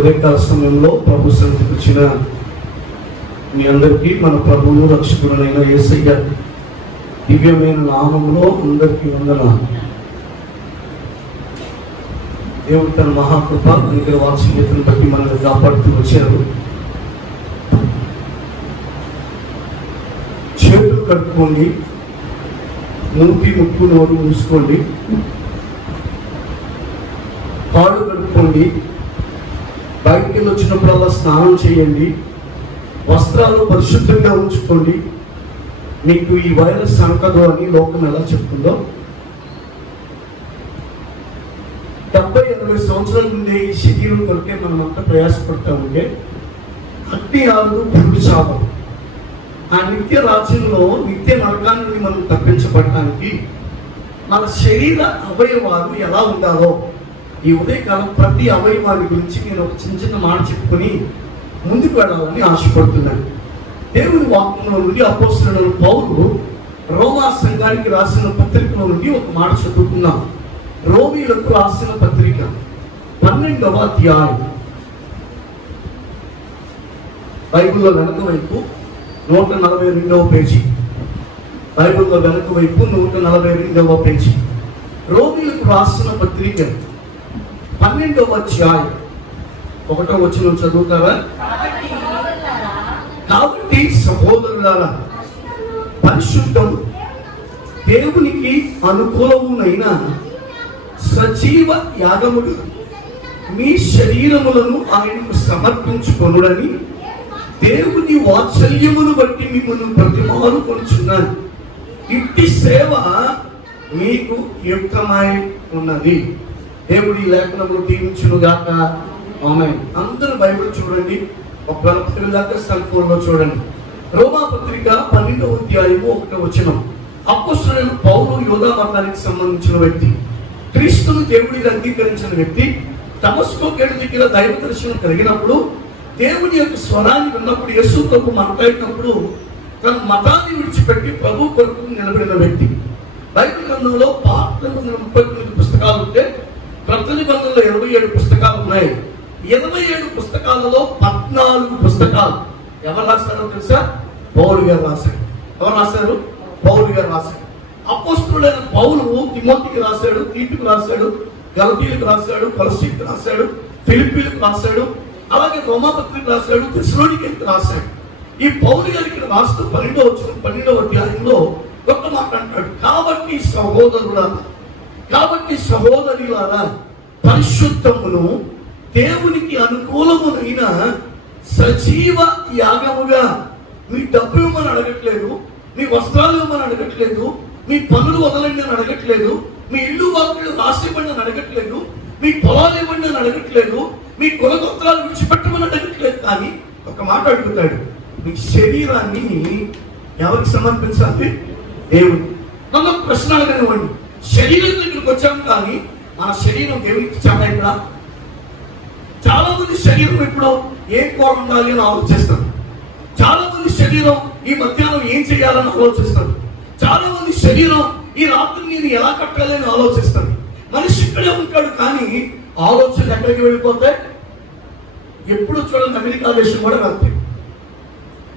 ఉదయకాల సమయంలో ప్రభు సన్నిధికి వచ్చిన మీ అందరికీ మన ప్రభువు రక్షకుడైన యేసయ్య దివ్యమైన నామములో అందరికీ వందనాలు. దేవుడు తన మహాకృప దగ్గర వాత్సల్యతను బట్టి మనల్ని కాపాడుతూ వచ్చారు. చేతులు కట్టుకోండి, మూతి ముక్కు నోరు మూసుకోండి, కాళ్ళు కట్టుకోండి, బయటికి వచ్చినప్పుడల్లా స్నానం చేయండి, వస్త్రాలు పరిశుద్ధంగా ఉంచుకోండి. మీకు ఈ వైరస్ అంటదు అని లోకం ఎలా చెప్తుందో. 70-80 సంవత్సరాల ముందే ఈ శరీరం కొరకే మనం అంతా ప్రయాసపడతా ఉంటే అగ్ని ఆరు పురుడు చావు, ఆ నిత్య రాజ్యంలో నిత్య నరకాన్ని నుండి మనం తప్పించబడటానికి మన శరీర అవయవాలు ఎలా ఉండాలో ఈ ఉదయకాలం ప్రతి అవయవాని గురించి నేను ఒక చిన్న మాట చెప్పుకొని ముందుకు వెళ్ళాలని ఆశపడుతున్నాను. దేవుని వాక్యంలో నుండి అపోస్తలుడైన పౌలు రోమా సంఘానికి రాసిన పత్రికలో నుండి ఒక మాట చదువుకున్నాం. రోమీయులకు రాసిన పత్రిక 12వ అధ్యాయం, బైబిల్లో వెనక వైపు 142వ పేజీ. బైబిల్లో వెనక వైపు 142వ పేజీ. రోమీయులకు రాసిన పత్రిక 12వ అధ్యాయం 1వ వచనం చదువుతారా? కాబట్టి సహోదరులారా, పరిశుద్ధము దేవునికి అనుకూలమునైన సజీవ యాగముగా మీ శరీరములను ఆయనకు సమర్పించుకొనుడని దేవుని వాత్సల్యమును బట్టి మిమ్మల్ని ప్రతిమాలు కొనుచున్నాను. ఇట్టి సేవ మీకు యుక్తమై ఉన్నది. దేవుడి లేఖనములు దీవించును గాక. ఆమేన్. అందరూ బైబిల్ చూడండి, ఒక దాకా సెల్ ఫోన్లో చూడండి. రోమా పత్రిక 12వ అధ్యాయము 1వ వచనం. అపోస్తలుడైన పౌలు యోధా మతానికి సంబంధించిన వ్యక్తి, క్రీస్తును దేవుడిగా అంగీకరించిన వ్యక్తి. దమస్కో గేటు దగ్గర దైవ దర్శనం కలిగినప్పుడు, దేవుని యొక్క స్వరాన్ని విన్నప్పుడు, యేసు ప్రభు మాట్లాడినప్పుడు తన మతాన్ని విడిచిపెట్టి ప్రభు కొరకు నిలబడిన వ్యక్తి. బైబిల్ గ్రంథంలో పాత 39 పుస్తకాలు ఉంటే క్రొత్త నిబంధనలో 27 పుస్తకాలు ఉన్నాయి. 27 పుస్తకాలలో 14 పుస్తకాలు ఎవరు రాశారో తెలుసా? పౌలు గారు రాశారు. ఎవరు రాశారు? పౌలు గారు రాశారు. అపోస్తలుడైన పౌలు తిమోతికి రాశాడు, తీతుకు రాశాడు, గలతీయులకు రాశాడు, కొలస్సీకి రాశాడు, ఫిలిప్పీలకు రాశాడు, అలాగే రోమా పత్రిక రాశాడు, తెస్సలోనికీయులకు రాశాడు. ఈ పౌలు గారికి రాస్తూ 12వ అధ్యాయంలో గొప్ప మాట అంటాడు. కాబట్టి సహోదరులారా, పరిశుద్ధమును దేవునికి అనుకూలమునైన సజీవ యాగముగా, మీ డబ్బు ఇవ్వమని అడగట్లేదు, మీ వస్త్రాలు ఇవ్వమని అడగట్లేదు, మీ పనులు వదలండి అని అడగట్లేదు, మీ ఇల్లు వాకిళ్ళు రాసివ్వండి అని అడగట్లేదు, మీ పొలాలు ఇవ్వండి అని అడగట్లేదు, మీ కులగోత్రాలు విడిచిపెట్టమని అడగట్లేదు. కానీ ఒక మాట అడుగుతాడు, మీ శరీరాన్ని ఎవరికి సమర్పించాలి? దేవుడు. నన్ను ప్రశ్న అడగనివ్వండి. శరీరం దగ్గరికి వచ్చాం కానీ మన శరీరం దేవునికి చాలా ఇక్కడ. చాలా మంది శరీరం ఇప్పుడు ఏం కూర ఉండాలి అని ఆలోచిస్తారు. చాలా మంది శరీరం ఈ మధ్యాహ్నం ఏం చేయాలని ఆలోచిస్తారు. చాలా మంది శరీరం ఈ రాత్రి నేను ఎలా కట్టాలి అని ఆలోచిస్తారు. మనిషి ఇక్కడే ఉంటాడు కానీ ఆలోచనలు ఎక్కడికి వెళ్ళిపోతాయి? ఎప్పుడు చూడండి, అమెరికా దేశం కూడా వెళ్తాయి.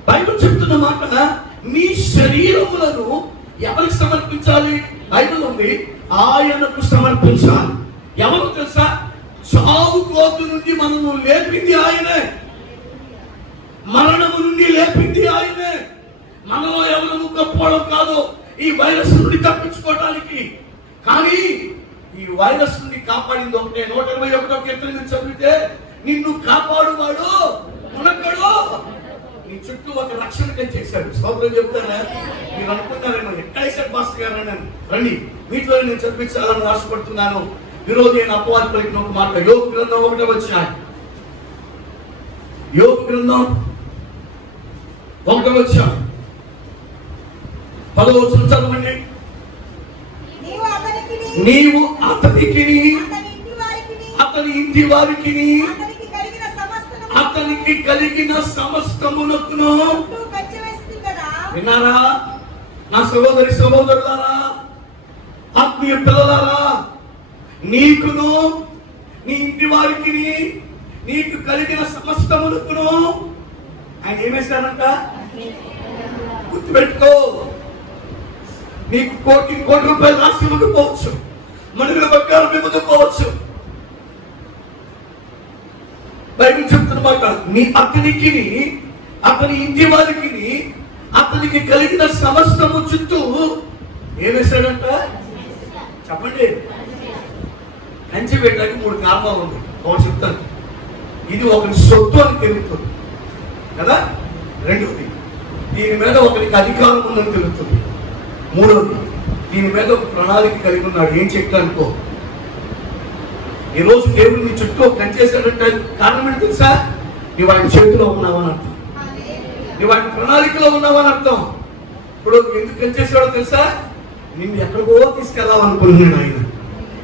బైబిల్ చెప్తున్న మాట, మీ శరీరములను ఎవరికి సమర్పించాలి? బైబిల్ ఉంది, ఆయనకు సమర్పించాలి. ఎవరు తెలుసా? చావు కోతు నుండి మనము లేపింది ఆయనే, మరణము నుండి లేపింది ఆయనే. మనలో ఎవరు గొప్పవాళ్ళం కాదు ఈ వైరస్ నుండి తప్పించుకోవడానికి. కానీ ఈ వైరస్ నుండి కాపాడింది ఒకటే. 121వ కీర్తన చదివితే, నిన్ను కాపాడువాడు మనకడు, నీ చుట్టూ ఒక రక్షణ చేశాడు. స్తోత్రం చెప్తారా? మీరు అనుకుంటారేమో ఎక్కడైతే మాస్టర్ గారు అన్నాను. రండి, మీతో నేను చదివించాలని ఆశపడుతున్నాను. విరోధి అయిన అపవాది పలికిన ఒక మాట, యోగ గ్రంథం 1వ అధ్యాయం, యోగ గ్రంథం 1వ అధ్యాయం 10వ వచనం చదవండి. నీవు అతనికి, అతని ఇంటి వారికి, అతనికి కలిగిన సమస్తమునకును. విన్నారా నా సహోదరులారా, ఆత్మీయ పిల్లలారా? నీకును నీ ఇంటి వారికి నీకు కలిగిన సమస్తమును ఆయన ఏమేశారంట? గుర్తుపెట్టుకో. నీకు కోటి రూపాయలు రాసి ఇవ్వకపోవచ్చు, మనుగడ బంగారం ఇవ్వకపోవచ్చు. బైబిల్ చెప్తున్నమాట, నీ అతనికి అతని ఇంటి వారికి అతనికి కలిగిన సమస్తము చుట్టూ ఏమేశాడంట? చెప్పండి. కంచి పెట్టడానికి 3 కారణాలు ఉంది. ఒకటి చెప్తాను, ఇది ఒకరి సొత్తు అని తెలుస్తుంది కదా. రెండవది, దీని మీద ఒకరికి అధికారం ఉందని తెలుస్తుంది. మూడవది, దీని మీద ఒక ప్రణాళిక కలిగి ఉన్నాడు. ఏం చెప్తానుకో, ఈరోజు దేవుడు నీ చుట్టూ కంచేశాడంటే కారణం ఏంటి తెలుసా? నీవు ఆయన చేతిలో ఉన్నావని అర్థం, నీవు ఆయన ప్రణాళికలో ఉన్నావని అర్థం. ఇప్పుడు ఎందుకు కంచేశాడో తెలుసా? నిన్ను ఎక్కడికో తీసుకెళ్లాలనుకున్నాడు ఆయన.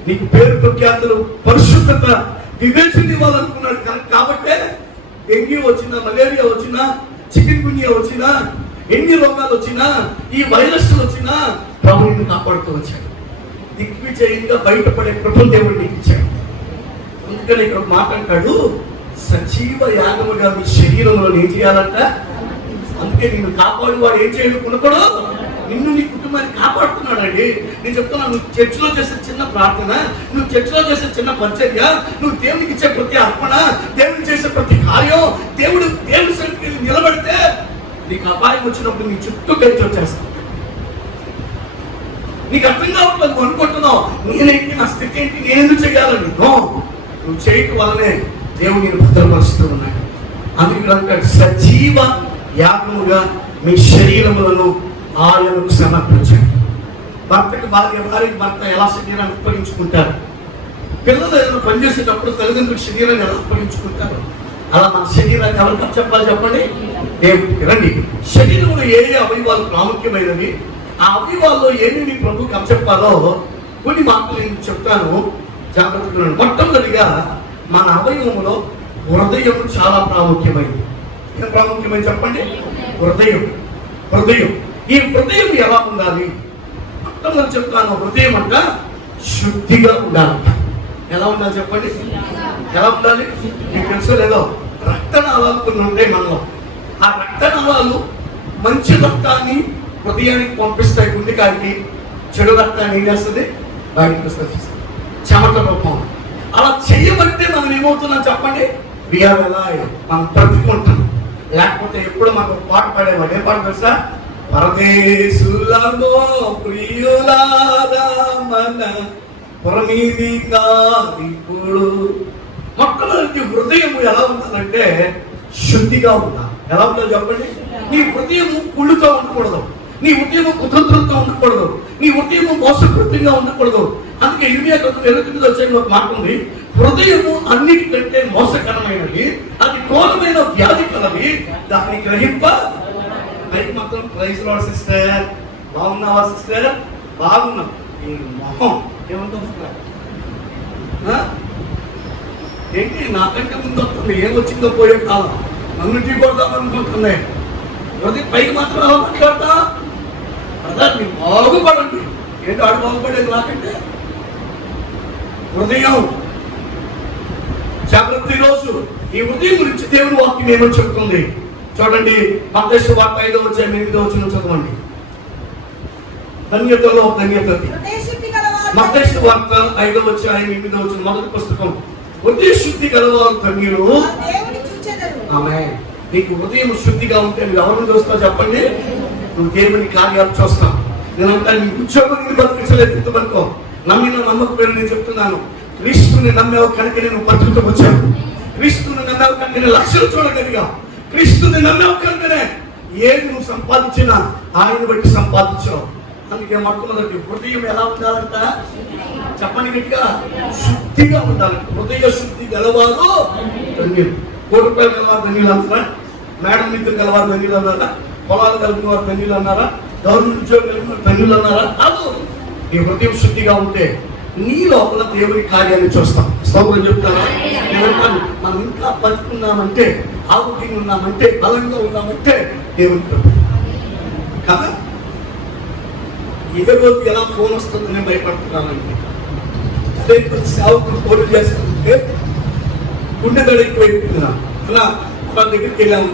నీకు పేరు ప్రఖ్యాతులు, పరిశుద్ధత, వివేచన ఇవ్వాలనుకున్నాడు. కాబట్టే డెంగ్యూ వచ్చినా, మలేరియా వచ్చినా, చికెన్ గున్యా వచ్చినా, ఎన్ని రోగాలు వచ్చినా, ఈ వైరస్ వచ్చినా ప్రభు నిన్ను కాపాడుతూ వచ్చాడు. దిగ్విజయంగా బయటపడే కృపను దేవుడు నీకు ఇచ్చాడు. అందుకని ఇక్కడ మాట్లాడతాడు, సజీవ యాగముగా మీ శరీరంలో ఏం చేయాలంట? అందుకే నిన్ను కాపాడు వాడు ఏం చేయకుండా నిన్ను నీ కుటుంబాన్ని కాపాడుతున్నాడండి. నేను చెప్తున్నాను, నువ్వు చర్చిలో చేసే చిన్న ప్రార్థన, నువ్వు చర్చిలో చేసే చిన్న పరిచర్య, నువ్వు దేవునికి ఇచ్చే ప్రతి అర్పణ, దేవుడికి చేసే ప్రతి కార్యం, దేవుడి సన్నిధికి నిలబడితే నీకు అపాయం వచ్చినప్పుడు నీ చుట్టూ కలిసి వచ్చేస్తావు. నీకు అర్థం కావట్లేదు, నువ్వు అనుకుంటున్నావు నేనేంటి, నా స్థితి ఏంటి, నేను ఎందుకు చేయాలని. నువ్వు చేయటం వల్లనే దేవుడు నేను భద్రపరుస్తూ ఉన్నాడు. అందుకే సజీవ యాగముగా మీ శరీరములను ఆయనకు సమర్పించండి. భర్తకు భార్య, భార్యకి భర్త ఎలా శరీరాన్ని అప్పగించుకుంటారు, పిల్లలు ఏదైనా పనిచేసేటప్పుడు తల్లిదండ్రులకు శరీరాన్ని ఎలా అప్పగించుకుంటారు, అలా మన శరీరాన్ని ఎవరికి చెప్పాలి చెప్పండి? దేవుడికి. రండి, శరీరంలో ఏ అవయవాలు ప్రాముఖ్యమైనవి, ఆ అవయవాల్లో ఏమేమి ప్రభుకి అప్పచెప్పాలో కొన్ని మాటలు నేను చెప్తాను, జాగ్రత్తగా. మొట్టమొదటిగా మన అవయవంలో హృదయం చాలా ప్రాముఖ్యమైనది. ఏం ప్రాముఖ్యమైనది చెప్పండి? హృదయం. ఈ హృదయం ఎలా ఉండాలి? మొట్టమొదటి చెప్తాను, హృదయం అంట శుద్ధిగా ఉండాలంట. ఎలా ఉండాలి చెప్పండి? ఎలా ఉండాలి? మీకు తెలుసో లేదో, రక్తనాళాలు కొన్ని ఉంటాయి మనలో. ఆ రక్తనాళాలు మంచి రక్తాన్ని హృదయానికి పంపిస్తాయి, గుండెకాయకి. చెడు రక్తాన్ని ఏం చేస్తుంది? బయటకు వస్తుంది, చెమట రూపం. అలా చెయ్యబట్టే మనం ఏమవుతున్నాం చెప్పండి? మనం బ్రతుకుంటున్నాం. లేకపోతే ఎప్పుడు మనకు పాట పాడేవాడు. ఏం పాట తెలుసా? పరదేశులమో ప్రియులారా మన పురమీది కాదిప్పుడు. మొట్టమొదటి హృదయం ఎలా ఉండాలంటే శుద్ధిగా ఉండాలి. ఎలా ఉండాలి చెప్పండి? నీ హృదయం కుళ్ళుతో ఉండకూడదు, నీ హృదయం కుతంత్రంతో ఉండకూడదు, నీ హృదయం మోసకృత్యంగా ఉండకూడదు. అందుకే 28 వచ్చే ఒక మాట ఉంది, హృదయము అన్నిటికంటే మోసకరమైనది, అది ఘోరమైన వ్యాధి కలది, దాన్ని గ్రహింప. పైకి మాత్రం ప్రైజ్ లార్డ్ సిస్టర్, బాగున్నావా సిస్టర్? బాగున్నాం. ఈ మొహం ఏమంటుంది? ఏంటి నాకంటే ముందు వస్తుంది, ఏమొచ్చిందో పోయే కాలం, నన్ను టీ కొడదాం అనుకుంటుంది. పైకి మాత్రం అలా మాట్లాడతా అదా? మీరు బాగుపడండి. ఏంటి ఆడు బాగుపడేది నాకంటే? హృదయం జాగ్రత్త. రోజు ఈ హృదయం గురించి దేవుని వాక్యం ఏమని చెప్తుంది చూడండి. మత్తయి సువార్త 5వ అధ్యాయం 8వ వచనం చదవండి. ధన్యతలో ధన్యత. మత్తయి సువార్త 5వ అధ్యాయం 8వ వచనం, మొదటి పుస్తకం. హృదయ శుద్ధి గలవారు ధన్యులు. ఆమేన్. నీకు హృదయం శుద్ధిగా ఉంటే నువ్వు ఎవరిని చూస్తావు చెప్పండి? నువ్వు దేవుని కార్యాలు చూస్తావు. నేనంతా నీ ఉద్యోగం నేను బతికించలేదు ఇంతవరకు. నమ్మిన నమ్మకపోయిన నేను చెప్తున్నాను, క్రీస్తుని నమ్మేవు కనుక నేను బతుకుతూ వచ్చాను. క్రీస్తుని నమ్మేవు కనుక నేను లక్ష్యం చూడగలిగా. క్రీస్తుని నమ్మేవు కనుకనే ఏది నువ్వు సంపాదించినా ఆయన బట్టి సంపాదించావు. అందుకే మొట్టమొదటి హృదయం ఎలా ఉండాలంట చెప్పండి గట్టిగా? శుద్ధిగా ఉండాలంట. హృదయ శుద్ధి గలవారు ధన్యులు. 1 కోటి రూపాయలు గలవారు ధన్యులు అన్నారా? మేడం మిత్రులు గలవారు ధన్యులు అన్నారా? పొలాలు కలిగిన వారు ధన్యులు అన్నారా? గవర్నమెంట్ ఉద్యోగం కలిగిన వారు ధన్యులు అన్నారా? కాదు. నీ హృదయం శుద్ధిగా ఉంటే నీ లోపల దేవుని కార్యాన్ని చూస్తాం. స్తోత్రం చెప్తారా? నేనంటాను, మనం ఇంకా బతుకున్నామంటే, ఆరోగ్యంగా ఉన్నామంటే, బలంగా ఉన్నామంటే దేవుని కృప కదా. ఏ రోజు ఎలా ఫోన్ వస్తుందని నేను భయపడుతున్నానండి. అదే సేవకులు ఫోన్ చేస్తుంటే గుండె దడ ఎక్కువైపోయింది నా అలా వాళ్ళ దగ్గరికి వెళ్ళాము.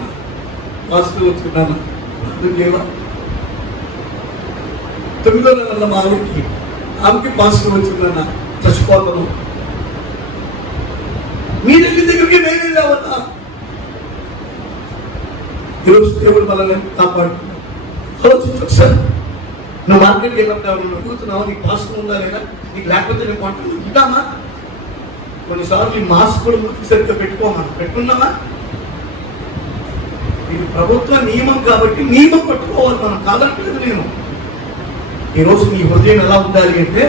పాజిటివ్ వచ్చుకున్నాను. లేవా 9వ నెల మా ఆమెకి పాజిటివ్ వచ్చిందన్న. చచ్చిపోతాను. మీ దగ్గరికి నేను వెళ్ళావన్నా. ఈరోజు దేవుడు మనల్ని కాపాడు. ఆలోచించు సార్. నువ్వు మార్కెట్కి వెళ్ళినప్పుడు నువ్వు అడుగుతున్నావు నీకు పాజిటివ్ ఉందా లేదా, నీకు లేకపోతే నేను కొంటాను ఉంటామా? కొన్నిసార్లు ఈ మాస్క్ కూడా మురికి సరిగ్గా పెట్టుకున్నామా? ఇది ప్రభుత్వ నియమం కాబట్టి నియమం పట్టుకోవాలి మనం, కాదనట్లేదు నేను. ఈరోజు నీ హృదయం ఎలా ఉండాలి అంటే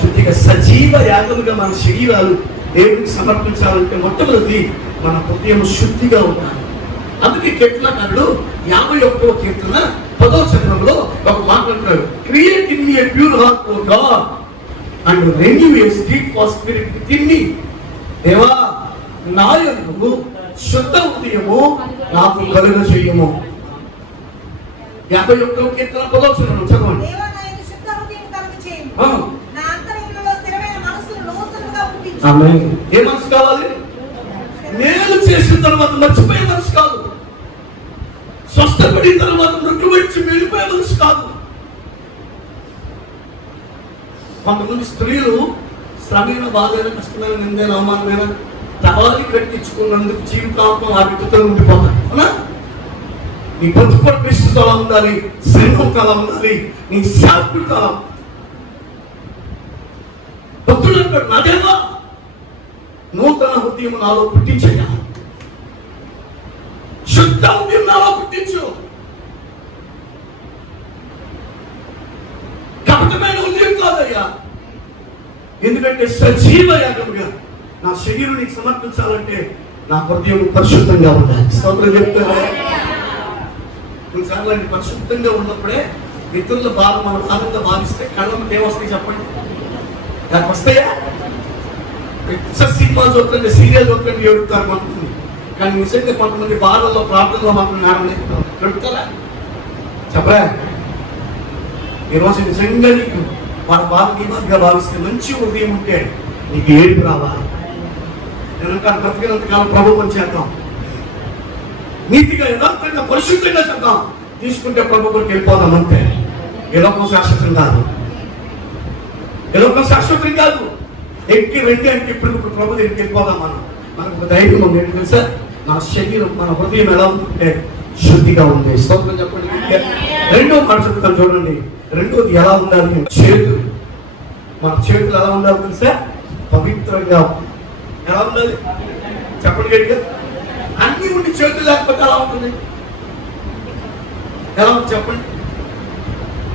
శుద్ధిగా సజీవ యాగముగా మన శరీరాలు దేవుడికి సమర్పించాలంటే మొట్టమొదటి మన హృదయం శుద్ధిగా ఉండాలి. అందుకే కీర్తనకారుడు 51వ కీర్తన 10వ చరణంలో ఒక మాట అంటాడు, create in me a pure heart O God and renew a steadfast spirit within me. దేవా నా యందు శుద్ధ హృదయము నాకు కలుగజేయుము. 51వ కీర్తన 10వ చరణం చదవండి. ఆమేన్. ఏ మనసు కావాలి? మేలు చేసిన తర్వాత మర్చిపోయే మనసు కాదు. స్వస్థపడిన తర్వాత నొక్కి వచ్చి వెళ్ళిపోయే మనసు కాదు. కొంతమంది స్త్రీలు శ్రమైన బాధైన కష్టమైన నిందైన అవమానమైన తవాలి కట్టించుకున్నందుకు జీవితాంతం ఆ బిడ్డతో ఉండిపోతారు. అవునా? నీ బతుకు పరిస్థితి అలా ఉండాలి, సింహం అలా ఉండాలి, నీ శాంతి అలా. భక్తుడు అంటాడు, నాదేవా నూతన హృదయం నాలో పుట్టించయ్యా, శుద్ధ హృదయం నాలో పుట్టించు. కపటమైన హృదయం కాదయ్యా. ఎందుకంటే సజీవ యాగముగా నా శరీరం నీకు సమర్పించాలంటే నా హృదయం పరిశుద్ధంగా ఉండాలి. స్తోత్రం చెప్తారా? కొన్నిసార్లు అన్ని పరిశుద్ధంగా ఉన్నప్పుడే ఇతరుల బాధ మనం ఆనందంగా భావిస్తే కళ్ళకి ఏమొస్తాయి చెప్పండి? నాకు వస్తాయా? సినిమా చూడండి, సీరియల్ చూడండి, ఏడుతారు కొంతమంది. కానీ నిజంగా కొంతమంది బాధల్లో ప్రార్థనలో మాత్రం ఏడుతారా చెప్పరా? ఈరోజు నిజంగా నీకు వాళ్ళ బాధ నిమాదిగా భావిస్తే మంచి హృదయం ఉంటే నీకు ఏడుపు రావాలి. నేను బ్రతికినంతకాలం ప్రభుత్వం చేద్దాం, నీతిగా యథార్థంగా పరిశుద్ధంగా చేద్దాం, తీసుకుంటే ప్రభుత్వం వెళ్ళిపోదాం అంతే. ఏ లోకం శాశ్వతం కాదు, ఏ లోకం శాశ్వతం కాదు. ఎక్కి వెండి అంటే ఇప్పుడు ప్రభు దగ్గరికి వెళ్ళిపోదాం. మనకు ధైర్యం ఉంది. ఏంటి తెలుసా? మన శరీరం మన హృదయం ఎలా ఉందంటే శుద్ధిగా ఉంది. స్తోత్రం చెప్పండి. రెండో మాట చెప్తాను చూడండి. రెండోది ఎలా ఉండాలి? చేతులు. మన చేతులు ఎలా ఉండాలి తెలుసా? పవిత్రంగా ఎలా ఉండాలి చెప్పండి గట్టిగా. అన్ని ఉండి చేతులు లేకపోతే ఎలా ఉంటుంది? ఎలా ఉంది చెప్పండి?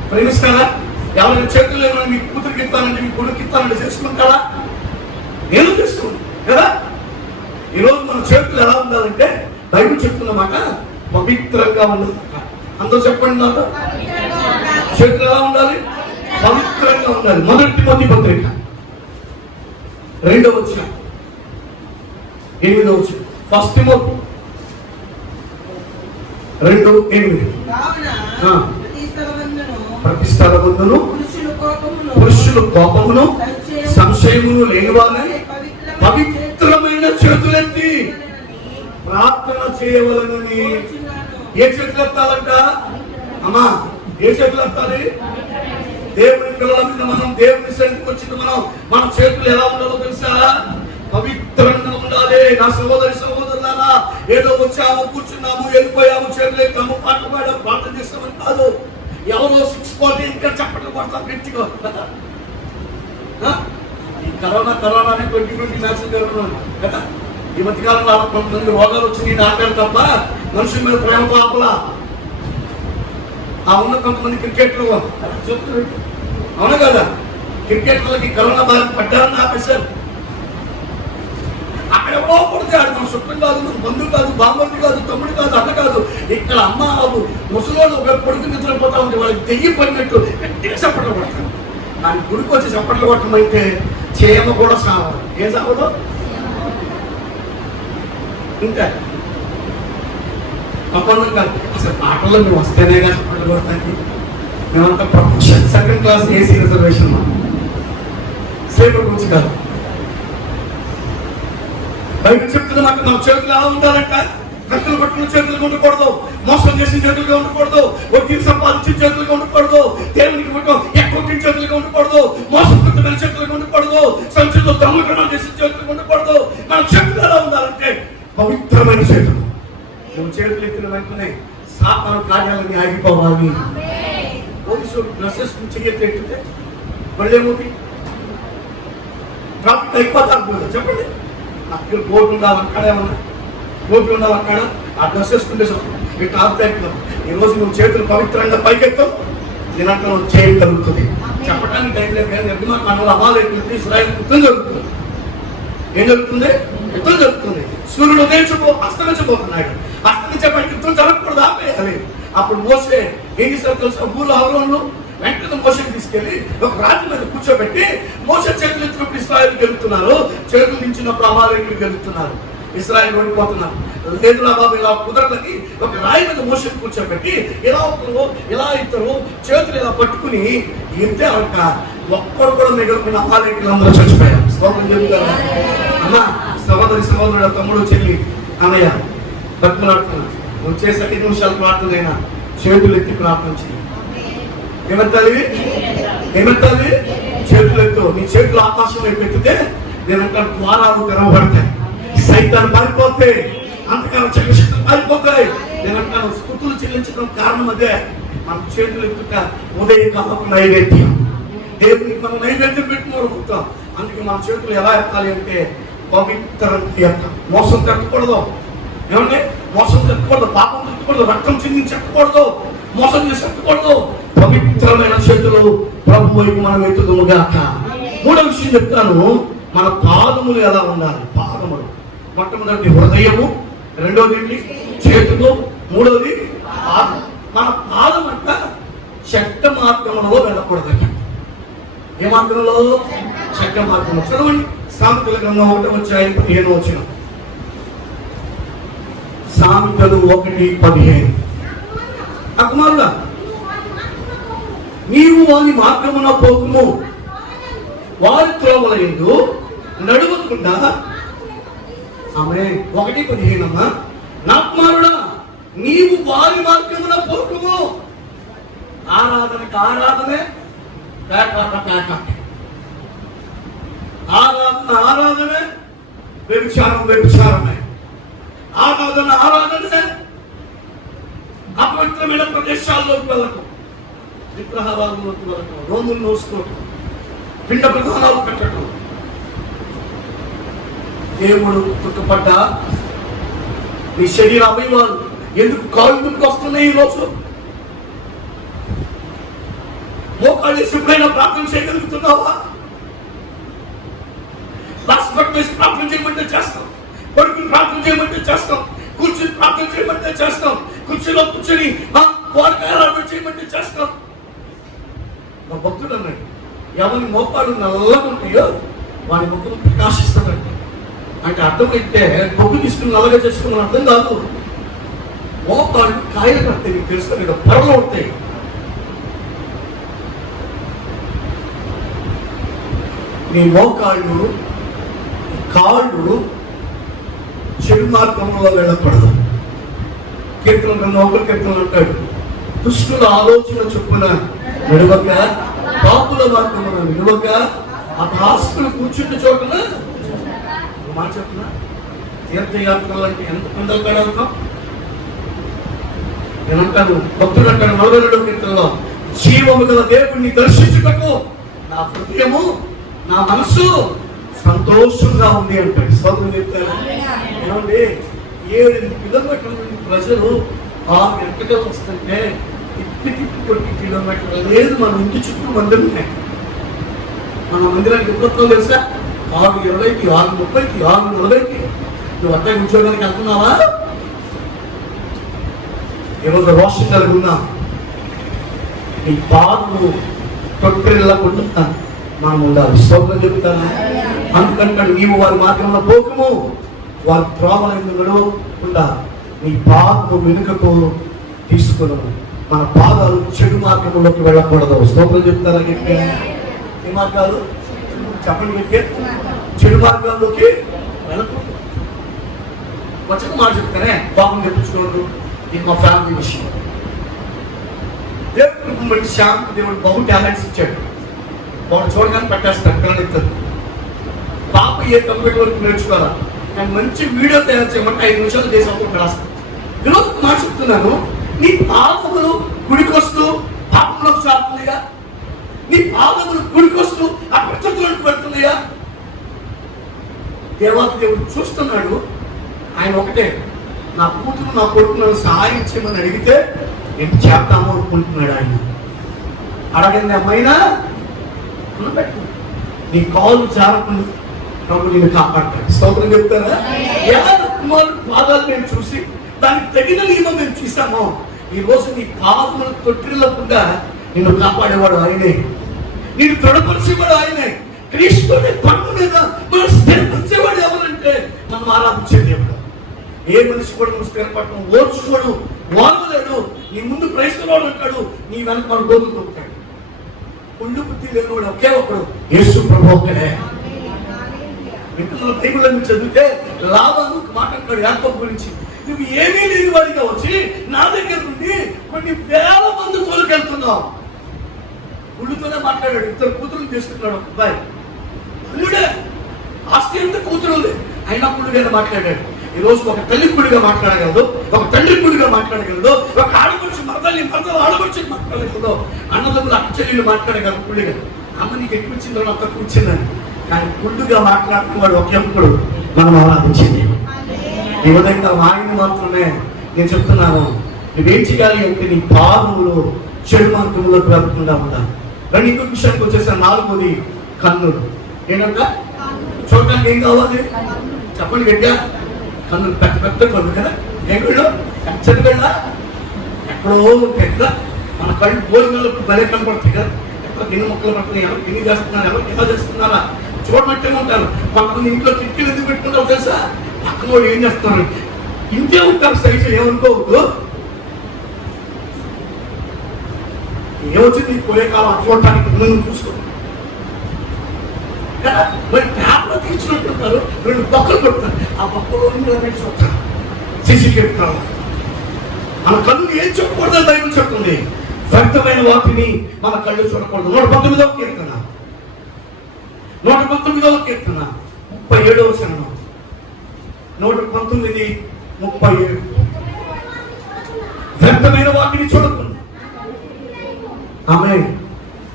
ప్రేమిస్తారా? ఎవరైనా చేతులు ఏమైనా మీ కూతురికి ఇస్తానంటే మీ కొడుకు ఇస్తానంటే చేసుకుంటారా? నేను చేసుకోండి కదా. ఈరోజు మన చేతులు ఎలా ఉండాలంటే బైబిల్ చెప్తున్నమాట పవిత్రంగా ఉండాలన్నమాట. అందరూ చెప్పండి నాకు. చేతులు ఎలా ఉండాలి? పవిత్రంగా ఉండాలి. 1 తిమోతి పత్రిక 2వ వచనం 8వ వచనం. 1 తిమోతి 2:8. ప్రతి స్థలమందును పురుషులు కోపమును సంశయమును లేని వారిని పవిత్రమైన చేతులెత్తి ప్రార్థన చేయవలనని. ఏ చేతులు ఎత్తాలంట అమ్మా? ఏ చేతులు ఎత్తాలి? దేవుని పిల్లల మీద మనం దేవుని సన్నిధికి వచ్చిన మన చేతులు ఎలా ఉండాలో తెలుసా? పవిత్రంగా ఉండాలి. నా సహోదరి సహోదరులారా, ఏదో వచ్చాము కూర్చున్నాము వెళ్ళిపోయాము చేతులు ఎత్తాము పాటలు పాడాము ప్రార్థన చేస్తామని కాదు. ఎవరో 6 కోటి ఇంకా చప్పట్లు కొడతారు గట్టిగా. ఈ కరోనా 2020 మ్యాచ్ జరుగుతుంది కదా. ఈ మధ్యకాలంలో కొంతమంది రోగాలు వచ్చి ఆపారు తప్ప మనుషుల మీద ప్రేమ పాపలా. ఆ ఉన్న కొంతమంది క్రికెటర్లు చెప్తున్నారు, అవునా కదా? క్రికెటర్లకి కరోనా బారిన పడ్డారని ఆపేశారు. అక్కడ ఎవరో కొడతాడు. మన చుట్టం కాదు, మన బంధువు కాదు, బామ్మర్ది కాదు, తమ్ముడు కాదు, అన్న కాదు. ఇక్కడ అమ్మ బాబు ముసలోళ్ళు ఒక కొడుకు నిద్రపోతా ఉంటే వాళ్ళకి దెయ్యం పడినట్టు గట్టిగా చప్పట్లు కొడతారు. కానీ గుడికి వచ్చి చప్పట్లు కొట్టమంటే చేయమ కూడా సావదు. ఏం సావదు? ఇంకా ఒప్పందం కాదు. అసలు పాటల్లో మేము వస్తేనే కానీ చప్పట్లు కొడతానికి. మేమంతా profession 2nd class AC reservation sleeper గురించి కాదు. బైబిల్ చెప్తున్న మాట మన చేతులు ఎలా ఉండాలంట, కత్తులు పట్టుకున్న చేతులుగా ఉండకూడదు, మోసం చేసిన చేతులుగా ఉండకూడదు, వడ్డీకి సంపాదించిన చేతులుగా ఉండకూడదు, దేవునికి ఎక్కువ చేతులుగా ఉండకూడదు, మోసపూరితమైన చేతులుగా ఉండకూడదు, సంచుల్లో దొంగతనం చేసిన చేతులుగా ఉండకూడదు. మన చేతులు ఎలా ఉండాలంటే పవిత్రమైన చేతులు. నువ్వు చేతులు ఎత్తిన వెంటనే సాతాను కార్యాలన్నీ ఆగిపోవాలి. పోలీసులు డ్రెస్సెస్ చెయ్యట్టే మళ్ళీ ట్రాఫిక్ అయిపోతారు. చెప్పండి, అక్కడ బోర్డు ఉండాలి, అక్కడ ఏమన్నా బోర్డు ఉండాలి, అక్కడ ఆ డ్రెస్ వేసుకుంటే ఈ టాప్ బ్యాగ్లో ఈరోజు నువ్వు చేతులు పవిత్రంగా పైకెత్తావు, నేనంటే నువ్వు చేయగలుగుతుంది. చెప్పడానికి టైం లేదు కానీ నిర్మాణ మనలో అమాలు ఏంటంటే ఇస్రాయేల్ యుద్ధం జరుగుతుంది. ఏం జరుగుతుంది? యుద్ధం జరుగుతుంది. సూర్యుడు అస్తమించబోతున్నాడు. అస్తమించేపటికి యుద్ధం జరగకూడదు, ఆపేయాలి. అప్పుడు మోసే ఏం చేశారు తెలుసా? ఊళ్ళో హరోన్లు వెంటనే మోసకి తీసుకెళ్లి ఒక రాజు మీద కూర్చోబెట్టి, మోసే చేతులు ఎత్తినప్పుడు ఇస్రాయేల్ గెలుపుతున్నారు, చేతులు దించినప్పుడు అమాలేకులు గెలుపుతున్నారు, ఇస్రాయేల్ ఓడిపోతున్నారు. లేదురా బాబు ఇలా కుదరదని ఒక రాయి మీద మోసకి కూర్చోబెట్టి ఇలా ఒకరు ఇలా ఇద్దరు చేతులు ఇలా పట్టుకుని ఎత్తారంట. ఒక్కరు కూడా మిగలకుండా అమాలేకులు అందరూ చచ్చిపోయారు. స్తోత్రం చెబుతారా? అమ్మా, సహోదరుడు, తమ్ముడు, చెల్లి, అన్నయ్య బతుకులాడుతున్నా, నువ్వు చేసే 5 నిమిషాలు ప్రార్థనైనా చేతులు ఎత్తి ప్రార్థన చేయి. ఏమెత్తాలి? చేతులు ఎత్తు. నీ చేతులు ఆకాశం వైపు ఎత్తితే నేనంటాను ద్వారాలు తెరవబడతాయి, సైతాన్ని పారిపోతాయి, అంతకాల చక్రశక్తులు పారిపోతాయి. నేనంటాను స్తుతులు చెల్లించడం కారణం అదే. మన చేతులు ఎత్తుక ఉదయకాలపు నైవేద్యం, దేవునికి మనం నైవేద్యం పెట్టుకోవడం. అందుకే మన చేతులు ఎలా ఎత్తాలి అంటే పవిత్రంగా ఎత్తాలి. మోసం తట్టకూడదు, ఏమంటే మోసం తట్టకూడదు, పాపం తట్టకూడదు, రక్తం చిందించి ఎత్తకూడదు, మోసం చేసి ఎత్తకూడదు. పవిత్రమైన చేతులు ప్రభు వైపు మనం ఎత్తుదుముగాక. 3వ విషయం చెప్తాను, మన పాదములు ఎలా ఉండాలి. పాదములు మొట్టమొదటి హృదయము, 2వది చేతులు, 3వది పాదం. మన పాదం అంట చెడ్డ మార్గంలో వెళ్ళకూడదట. ఏ మార్గంలో? చెడ్డ మార్గంలో. చదవండి సామెతల గ్రంథం 1:15. సామెతలు 1:15. కుమారుడా, నీవు వాని మార్గమున పోకుము, వారి త్రోవల యందు నడవకుండా. ఆమె 1:15. నా కుమారుడా, నీవు వారి మార్గమున పోకుము. ఆరాధనకి ఆరాధనే, ఆరాధనే, వ్యభిచారమే. ఆరాధనే అపవిత్రమైన ప్రదేశాల్లోకి వెళ్ళకు, విగ్రహాలలోకి వెళ్ళటం, రోములు నోసుకోవటం, పిండ ప్రధానాలు పెట్టడం. దేవుడు తుట్టుపడ్డ నీ శరీర అవయవాలు ఎందుకు కాళ్ళు ముందుకు వస్తున్నాయి? ఈరోజు మోకాళ్ళు ఎప్పుడైనా ప్రార్థన చేయగలుగుతున్నావా? ప్రార్థన చేయమంటే చేస్తాం, కొడుకుని ప్రార్థన చేయమంటే చేస్తాం, కూర్చుని ప్రార్థన చేయమంటే చేస్తాం, కుర్చీలో కూర్చొని కోరికలు చేయమంటే చేస్తాం. మా భక్తుడు అన్నాడు, ఎవరి మోకాళ్ళు నల్లగా ఉంటాయో వాడి ముఖం ప్రకాశిస్తాడంటే. అంటే అర్థమైతే బొగ్గు తీసుకుని నల్లగా చేసుకున్న అర్థం కాదు. మోకాళ్ళు కాయలు కడతాయి, నీకు తెలుసు కదా, పొరలు ఉంటాయి. నీ మోకాళ్ళు కాళ్ళు చెడు మార్గంలో వెళ్ళకూడదు. కీర్తన 1 అంటాడు, దుష్టుల ఆలోచన చొప్పున నడవక, పాపుల మార్గమున నిలవక, అపహాస్యులు కూర్చుంటే చోటున. మాట చెప్తున్నా, తీర్థయాత్రలు అంటే ఎంత కుందలు కడవుతాం. నేనంటాను, భక్తుడు అంటాడు 42వ కీర్తనలో, జీవము గల దేవుణ్ణి దర్శించుటకు నా హృదయము నా మనస్సు సంతోషంగా ఉంది అంటాడు. స్తోత్రం చెప్తారు. ఏమండి, 7 కిలోమీటర్ల నుండి ప్రజలు 6 గంటలకు వస్తుంటే 20 కిలోమీటర్లు లేదు. మన ఇంటి చుట్టూ మందిరం ఉన్నాయి. మన మందిరానికి ఎప్పుడు తెలుసా? 6:20కి, 6:30కి, 6:40కి. నువ్వు అట్లా ఉద్యోగానికి వెళ్తున్నావా? ఈరోజు రోషన్ జరుగున్నా నీ పాదము తొట్టిల్లకుండా మనం ఉండాలి. స్తోత్రం చెబుతాను. అందుకంటాడు, నీవు వారి మార్గంలో పోకము, వారి త్రోవలను నడవకుండా నీ పాదము వెనుకకు తీసుకును. మన పాదాలు చెడు మార్గంలోకి వెళ్ళకూడదు. స్తోత్రం చెప్తారా? గట్టిగా ఏ మార్గాలు చెప్పండి. గట్టిగా చెడు మార్గాల్లోకి వెళ్ళకూడదు. వచ్చిన మాట చెప్తానే పాపం తెప్పించుకోవద్దు. ఇది మా ఫ్యామిలీ విషయం. దేవుడు కృపను బట్టి శ్యామ్కి దేవుడు బహు టాలెంట్స్ ఇచ్చాడు. వాడు చూడగానే పట్టేస్తాడు పిల్లలిద్దరు. పాప ఏ కంప్యూటర్ వరకు నేర్చుకోవాలా, కానీ మంచి వీడియో తయారు చేయమంటే 5 నిమిషాలు చేసి అవుతుంది రాస్తాను. ఈరోజు మాట చెప్తున్నాను, నీ పాపములు గుడికొస్తూ పాపంలోకి సాగుతున్నాయా? నీ పాపములు గుడికొస్తూ అపరిచితులకు పెడుతున్నాయా? దేవాది దేవుడు చూస్తున్నాడు. ఆయన ఒకటే, నా కూతురు నా కొడుకు నన్ను సహాయం చేయమని అడిగితే నేను చేద్దాము అనుకుంటున్నాడు. ఆయన అడగండి అమ్మాయినా పెట్టు, నీ కాలు జారకుండా ప్రభు నేను కాపాడతాడు. స్తోత్రం చెప్తారా? ఎలా కుమారుడు పాదాలు మేము చూసి దానికి తగిన నియమం మేము చూసామో, ఈ రోజు నీ పాదములు తొట్టిల్లకుండా నిన్ను కాపాడేవాడు ఆయనే, నేను దృఢపరిచేవాడు ఆయనే. క్రీస్తుని పన్ను మీద మనం స్థిరపరిచేవాడు ఎవరంటే మనం ఆరాధించే దేవుడు. ఏ మనిషి కూడా నువ్వు స్థిరపడటం ఓర్చుకోడు, వాడలేడు. నీ ముందు క్రైస్తవుడు అంటాడు, నీ వెనక మన గోతులు తొక్కుతాడు. కుళ్ళు బుద్ధి లేనివాడు ఒకే ఒకడు, యేసు ప్రభు ఒక్కడే. బైబిల్ నుంచి చదివితే లాభాలు మాట అంటాడు యాకోబు గురించి, నువ్వు ఏమీ లేని వాడిగా వచ్చి నా దగ్గర నుండి కొన్ని వేల మంది తోలుకెళ్తున్నావు. కుళ్ళుతోనే మాట్లాడాడు. 2 కూతురులు చేసుకున్నాడు. ఒక అబ్బాయి కుళ్ళుడే, ఆస్తి ఎంత కూతురు ఉంది అయినా కుళ్ళుగానే మాట్లాడాడు. ఈ రోజు ఒక తల్లి కుడిగా మాట్లాడగలదు, ఒక తండ్రి కుడిగా మాట్లాడగలదు, ఒక ఆడపడుచు మరదల్ని ఆడపడుచు మాట్లాడగలదు, అన్నదమ్ములు అక్క చెల్లెలు మాట్లాడగలదు కుళ్ళుగా. అమ్మ నీకు ఎక్కువ ఇచ్చిందో నాకు తక్కువ ఇచ్చిందని. కానీ కుళ్ళుగా మాట్లాడుతున్నాడు ఒకే ఒక్కడు మనం ఆరాధించింది. ఈ విధంగా ఆయన మాత్రమే నేను చెప్తున్నాను, నువ్వేం చేయాలి అంటే నీ పాదములు చెడు మార్గంలోకి వెళ్లకుండా ఉండాలి. రెండు ఇంకొక విషయానికి వచ్చేసాను. 4వది కన్నులు. ఏంటంట చూడటానికి ఏం కావాలి చెప్పండి గట్టిగా. కన్నులు పెద్ద పెద్ద కన్ను కదా. ఏ కళ్ళు? పెద్ద కళ్ళ ఎక్కడో పెద్ద మన కళ్ళు భోజనాలకు భలే కనపడతాయి కదా. ఎక్కడ గిన్నె మొక్కలు పడుతున్నాయి, ఎవరు గిన్నె చేస్తున్నారు, ఎవరు ఎలా చేస్తున్నారా చూడబట్టే ఉంటారు. కొంతమంది ఇంట్లో కిటికీలు ఎందుకు పెట్టుకుంటారు తెలుసా? పక్కన కూడా ఏం చేస్తున్నారు ఇంతే ఉంటారు. సైజు ఏమనుకోవద్దు, ఏమొచ్చింది పోయే కాలం చూడటానికి ముందు చూసుకో కదా. మరి పేపర్ తీర్చినట్టుంటారు, 2 బొక్కలు పెడతారు, ఆ బొక్కలో చూస్తారు. సీసీ చెప్తారు. మన కళ్ళు ఏం చెప్పకూడదని బైబిల్ చెప్తుంది. వ్యర్థమైన వాటిని మన కళ్ళు చూడకూడదు. 119వ కీర్తన 37వ శరణం 119:37. వ్యర్థమైన వాటిని చూడకుండా, ఆమె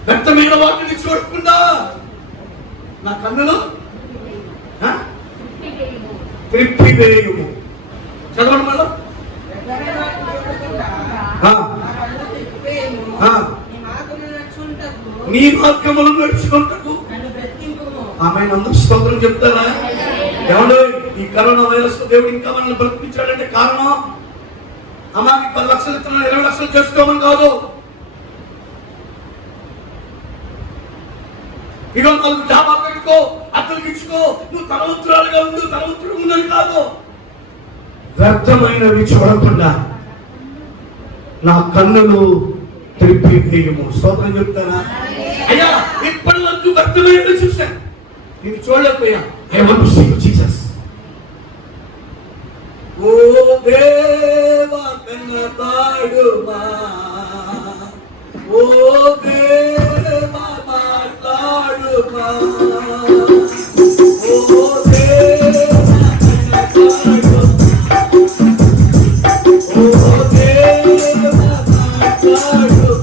వ్యర్థమైన వాటిని చూడకుండా నా కన్నులు త్రిప్పివేయుము. చదవండి మళ్ళా. నీ మార్గములు నడుచుకుంటకు ఆమె అందరూ స్తోత్రం చెప్తారా? ఎవడు ఈ కరోనా వైరస్ దేవుడు ఇంకా మనల్ని బ్రతికించాడంటే కారణం అమ్మాకి 10 లక్షలు ఇస్తున్నాడు, 20 లక్షలు చేసుకోమని కాదు. ఇక 4 జాబా పెట్టుకో, అతనికి ఇచ్చుకో, నువ్వు తలవంతురాలుగా ఉండు, తలవంతుడు ఉన్నది కాదు. వ్యర్థమైనవి చూడకుండా నా కన్నులు త్రిప్పివేయుము. స్తోత్రం చెప్తారా? అయ్యా ఇప్పటి వరకు వ్యర్థమైనవి చూశాను, నేను చూడలేకపోయా. I want to see you, Jesus. ఓ దేవా కన్నపాడుమా, ఓ దేవా మాట్లాడుమా, ఓ దేవా కన్నపాడుమా, ఓ దేవా మాట్లాడుమా.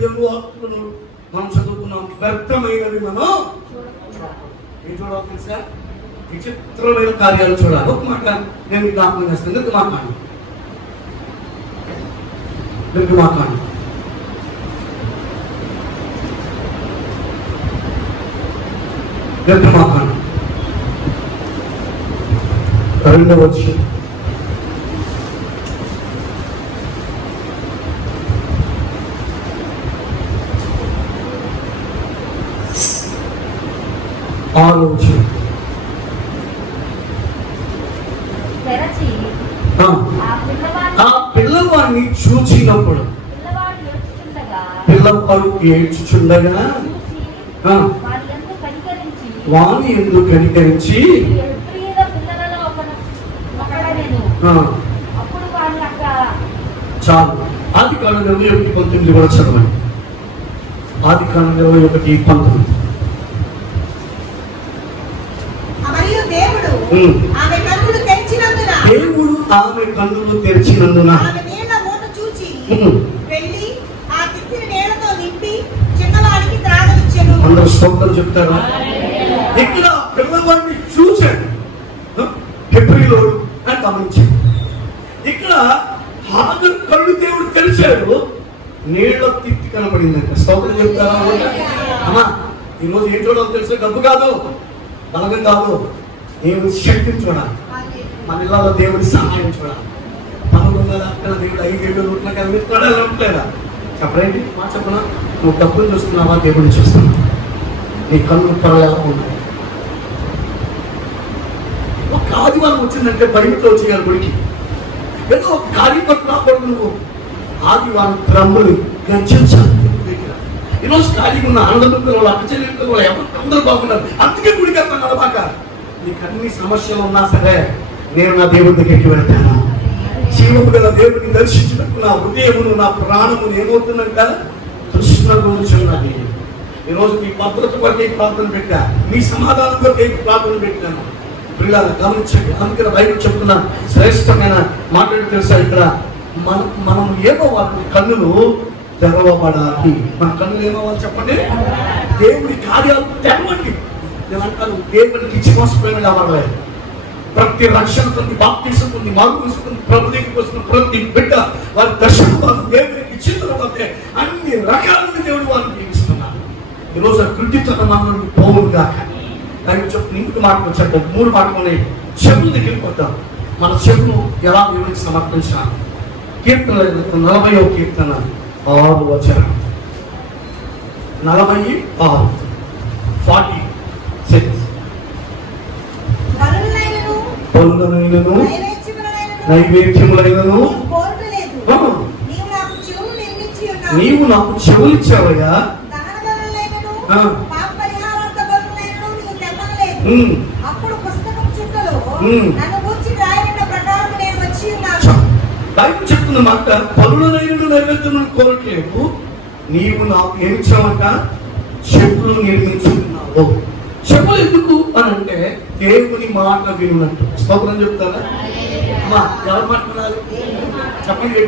దేవుడు వాక్కులను మనం చదువుకున్నాం. వ్యర్థమైనవి మనం ఏం చూడాలి తెలుసా? విచిత్రమైన కార్యాలు చూడాలి. ఒక మాట నేను జ్ఞాపకం చేస్తాను. ఎందుకు మాట్లాడి రెండవ వచ్చి ఆలోచన ఆ పిల్లవాడిని చూచినప్పుడు పిల్లవాడు ఏడ్చుచుండగా వాణి ఎందుకు కనికరించి చాలు. ఆదికాండం 21:19 కూడా చదవండి. ఆదికాండం 21:19. దేవుడు ఆమె కన్నులు తెరిచినందున అందరూ స్తోత్రం చెప్తారా? ఇక్కడ పిల్లవాడిని చూశాడు హెబ్రీలోడు అని గమనించాడు. ఇక్కడ హాగరు కళ్ళు దేవుడు తెరిచాడు, నీళ్ళ తిత్తి కనబడిందంట. స్తోత్రం చెప్తారా? అమ్మా ఈరోజు ఏం చూడాలో తెలుసు? డబ్బు కాదు, బలగం కాదు, దేవుడి శక్తిని చూడాలి. మన ఇళ్ళలో దేవుడి సహాయం చూడాలి. 1900 అక్కడ దేవుడు 5-7 రూట్ల కనిపిస్తాడా లేదా? చెప్పండి మా చెప్పనా? నువ్వు డబ్బులు చూస్తున్నావా, దేవుడిని చూస్తున్నావు? నీ కన్ను పొరలు ఎలా ఉన్నాయి? ఒక ఆదివారం వచ్చిందంటే బయటలో వచ్చేయాలి గుడికి. ఏదో ఒక కార్యకర్త రాకూడదు. నువ్వు ఆదివారం బ్రహ్మని గర్జించాలి. ఈరోజు ఖాళీగా ఉన్న ఆనందములు వాళ్ళు అక్కచెల్లిన వాళ్ళు ఎవరు అందరూ బాగున్నారు. అందుకే గుడికి వెళ్తాను నడబాక. నీకు అన్ని సమస్యలు ఉన్నా సరే నేను నా దేవుడి దగ్గరికి వెళ్తాను. జీవము గల దేవుడిని దర్శించినట్టు నా హృదయమును నా ప్రాణమును ఏమవుతుందంట? తృష్ణ రోజున్నది. ఈరోజు మీ భద్రత కొరకే ప్రార్థన పెట్టా, మీ సమాధానం కొరకే ప్రార్థన పెట్టాను. పిల్లలు గమనించండి. అందుకని బైబిల్ చెప్తున్న శ్రేష్టమైన మాట్లాడి తెలుసా? ఇక్కడ మనం ఏమవ్వాలి? కన్నులు తెరవబడాలి. మన కన్నులు ఏమవ్వాలి చెప్పండి? దేవుడి కార్యాలు తెరవండి. నేను అంటాను, దేవుడికి ఇచ్చి మోసపోయిన ఎవరలేదు. ప్రతి రక్షణ పొంది, బాప్తిసం పొంది, మార్పు పొంది, ప్రభు దగ్గరికి వస్తున్న ప్రతి బిడ్డ వారి దర్శనం వారు దేవుడికి ఇచ్చిన తర్వాత అన్ని రకాలుగా దేవుడు వారిని జీవిస్తున్నారు. ఈరోజు కృతిత్వ మనల్ని పోవుడు కాక దానికి చెప్పిన ఇంటికి మాటలు చెప్పారు. 3 మాటలు చెవుల దగ్గరికి వద్దాం. మన చెవును ఎలా దేవుడికి సమర్పించాలి? కీర్తన 40వ కీర్తన 6వ వచనం. 46 46 పనులనైనను నైవేద్యములైనను నీవు నాకు చెవులు ఇచ్చావయ్యా. బైబిల్ చెప్తున్న మాట, పనులనైనను నైవేద్యములను కోరట్లేవు, నీవు నాకు ఏమిచ్చావంట? చెవులు నిర్మించుకున్నావు. చెవులు ఎందుకు అని అంటే దేవుని మాట వినున్నట్టు. స్తోత్రం చెప్తారా? అమ్మా ఎవరు మాట్లాడాలి చెప్పండి.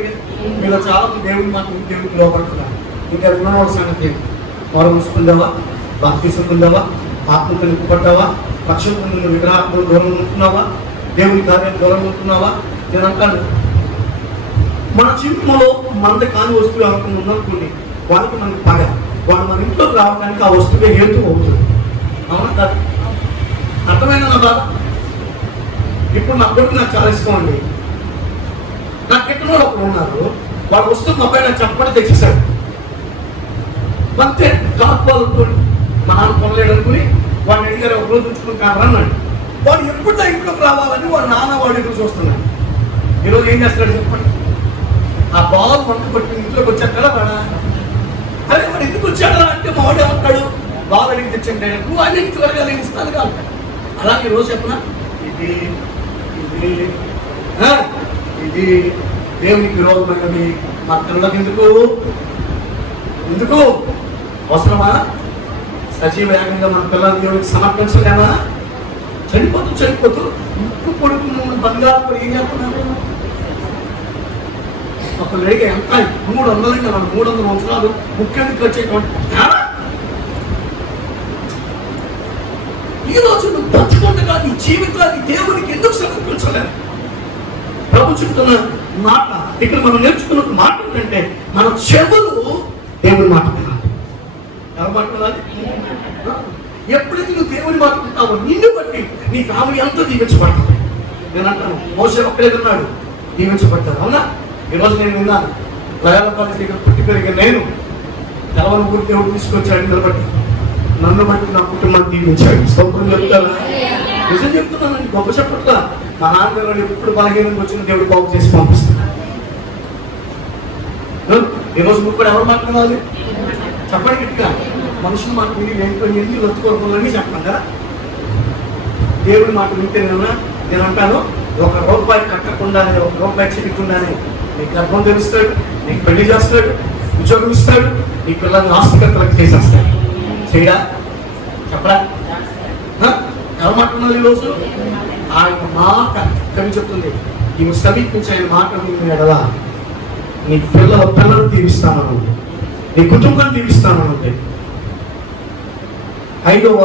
మీరు చాలా దేవుని మాట దేవుడికి లోపడుతున్నారు. ఇంకా రుణవాడ సంగతి వారు ఉంచుకుందావా? బాప్తిసుకుందావా? ఆత్మకు నింపబడ్డావా? పక్షం పొందిన విగ్రహాత్మకు దూరం ఉంటున్నావా? దేవుని కార్యాలు దూరం ఉంటున్నావా? నేను అంటాను, మన జీవితంలో మనది కాని వస్తువు ఎవరికి ఉందనుకోండి, వాళ్ళకి మనకి పగ. వాళ్ళు మన ఇంట్లోకి రావడానికి ఆ వస్తువే హేతు అవుతుంది. అవునా కాదు? అర్థమైన నా బాధ. ఇప్పుడు నా కొడుకు నాకు చాలా ఇష్టం అండి. నాకు ఎక్కడ ఒకరు ఉన్నారు, వాళ్ళు వస్తువు మా అబ్బాయి నాకు చెప్పకుండా తెచ్చేసాడు. అంతే కాపాలతో మా నాన్న కొనలేడు అనుకుని వాడిని అడిగారు, ఒక రోజు ఉంచుకుంటాను అన్నాడు. వాడు ఎప్పుడు నా ఇంట్లోకి రావాలని వాడు నాన్న వాడు ఎదురు చూస్తున్నాడు. ఈరోజు ఏం చేస్తాడు చెప్పండి? ఆ బాబు వంట పట్టి ఇంట్లోకి వచ్చాక కదా వాడా, అరే వాడు ఎందుకు వచ్చాడా అంటే మా వాడు ఏమంటాడు? బాగా అడిగి తెచ్చండి, నువ్వు అన్ని త్వరగా ఇస్తాను కాదు. అలాగే ఈరోజు చెప్పనా, ఇది ఇది ఇది దేవునికి విరోధమైనది. మా పిల్లలకి ఎందుకు అవసరమా? సజీవ యాగంగా మన పిల్లలు దేవుడికి సమర్పించలేమా? చనిపోతూ ముక్కు పొడుకు బంగారు ఏం చేస్తున్నారు? ఒకళ్ళు అడిగే ఎంత 300 అండి, మనం 300 సంవత్సరాలు ముఖ్యంగా వచ్చేటువంటి ఈ రోజు నువ్వు బతుకుండగా నీ జీవితాన్ని దేవునికి ఎందుకు సమర్పించలేదు? ప్రభు చెప్తున్న మాట ఇక్కడ మనం నేర్చుకున్న మాట ఏంటంటే మన చెవులు దేవుని మాట వినాలి. ఎవరి మాట వినాలి? ఎప్పుడైతే నువ్వు దేవుని మాట వింటావో నిన్ను బట్టి నీ ఫ్యామిలీ అంతా దీవించబడుతుంది. నేను అంటాను మోషే ఒక్కడే విన్నాడు, దీవించబడ్డాడు. అవునా? ఈరోజు నేను విన్నాను, లయాలపల్లి దగ్గర పుట్టి పెరిగిన నేను తెలవని ఊరి దేవుడు తీసుకొచ్చాడు, నిలబట్టి నన్ను బట్టి నా కుటుంబాన్ని దీవించాడు. స్తోత్రం చెప్తారా? నిజం చెప్తున్నాను, గొప్ప చెప్పట్లా. మా నాన్నగారు ఎప్పుడు బలహీనంగా వచ్చిన దేవుడు బాగు చేసి పంపిస్తున్నాడు. ఈరోజు నువ్వు కూడా ఎవరు మాట్లాడాలి? చెప్పండి గట్టిగా. మనుషుల మాట విని ఏంటో ఎన్ని వెతుకోవాలని చెప్పండి కదా. దేవుడి మాట వింటేనేమన్నా నేను అంటాను, ₹1 కట్టకుండానే, ₹1 చేయకుండానే నీకు గర్భం తెలుస్తాడు, నీకు పెళ్లి చేస్తాడు, ఉద్యోగం ఇస్తాడు, నీ పిల్లల్ని ఆస్తికర్తలకు చేసేస్తాడు. చేయడా? చెప్పరా? ఎవరు మాట్లాడాలి ఈరోజు? ఆయన మాట కవి చెప్తుంది, నీవు సమీపించి ఆయన మాట వినడా నీ పిల్లలను దీవిస్తాననుంది, నీ కుటుంబాన్ని దీవిస్తాననుంది. 6వ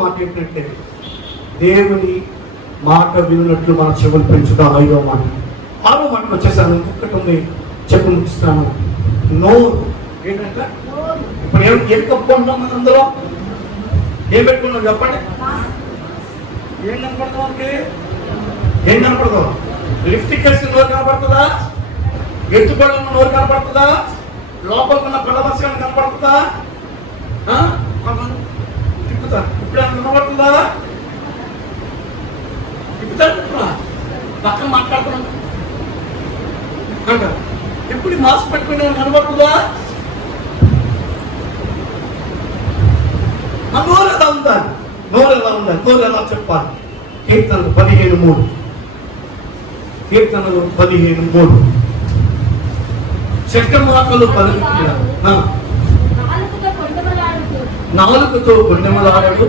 మాట ఏంటంటే దేవుని మాట విన్నట్లు మన చెవులు పెంచుతాం. 5వ మాట. 6వ మాటకు వచ్చేసాను, ఇంకొకటి ఉంది చెప్పు ముగిస్తాను. నోరు ఏంటంటే ఇప్పుడు ఏం కప్పుకుంటున్నాం మనం అందులో? ఏం పెట్టుకున్నాం చెప్పండి? ఏం కనపడతాం? మనకి ఏం కనపడతాం? లిప్స్టిక్ వేసిన నోరు కనపడుతుందా? ఎత్తుకోవడం నోరు కనపడుతుందా? లోపలికి ఉన్న పిల్లవర్షం కనపడుతుందా? తిప్పుతా ఇప్పుడు కనపడుతుందా? తిప్పుతా పక్కన మాట్లాడుతున్నాం అంట. ఇప్పుడు మాస్క్ పెట్టుకుని కనబడుతుందా? ఆ నోరు ఎలా ఉందా? నోరు ఎలా ఉందా? నోరు ఎలా చెప్పాలి? కీర్తనలు 15:3. కీర్తనలు 15:3. చక్రమాకలు పలుకుతున్నాడు, నాలుగుతో గుండెమలాడు,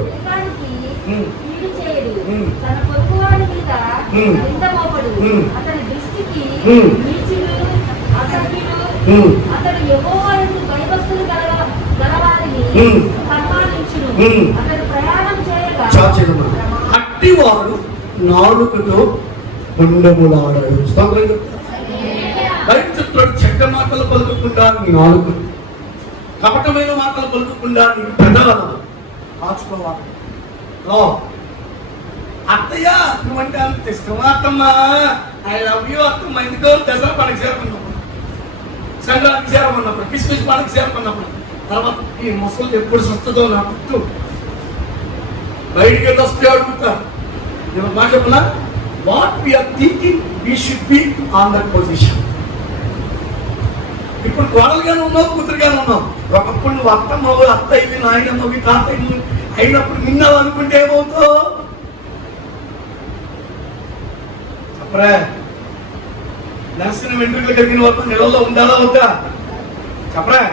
అట్టివాడు నాలుగుతో గుండెములాడాడు. బయట చెప్తాడు, చెడ్డ మాటలు పలుకకుండా నీ నాలుగు, కపటమైన మాటలు పలుకకుండా నీ పెదవులను మార్చుకోవాలి. అత్తయ్య నువ్వంటే అంత ఇష్టమా అత్తమ్మా? ఐ లవ్ యూ అత్తమ్మ. ఎందుకో దసరా పండుగ చేరుకున్నప్పుడు, సంక్రాంతికి చేరమన్నప్పుడు, క్రిస్మస్ పండుగ చేరుకున్నప్పుడు, తర్వాత ఈ ముసలు ఎప్పుడు వస్తుందో నా పుట్టు బయటికి వెళ్ళి వస్తే అడుగుతా. నేను మాట చెప్పలా, what we are thinking we should be on that position. ఇప్పుడు కోడలుగానే ఉన్నావు, కూతురుగానే ఉన్నావు. ఒకప్పుడు నువ్వు అత్తమ్మవి, అత్తయ్యవి, నాయనమ్మవి, తాతయ్యవి అయినప్పుడు నిన్నావు అనుకుంటే ఏమవుతావు? చెప్పరా? నర్సిన వెంట్రుకలు కలిగిన వరకు నెలలో ఉండాలా వద్దా? చెప్పరా?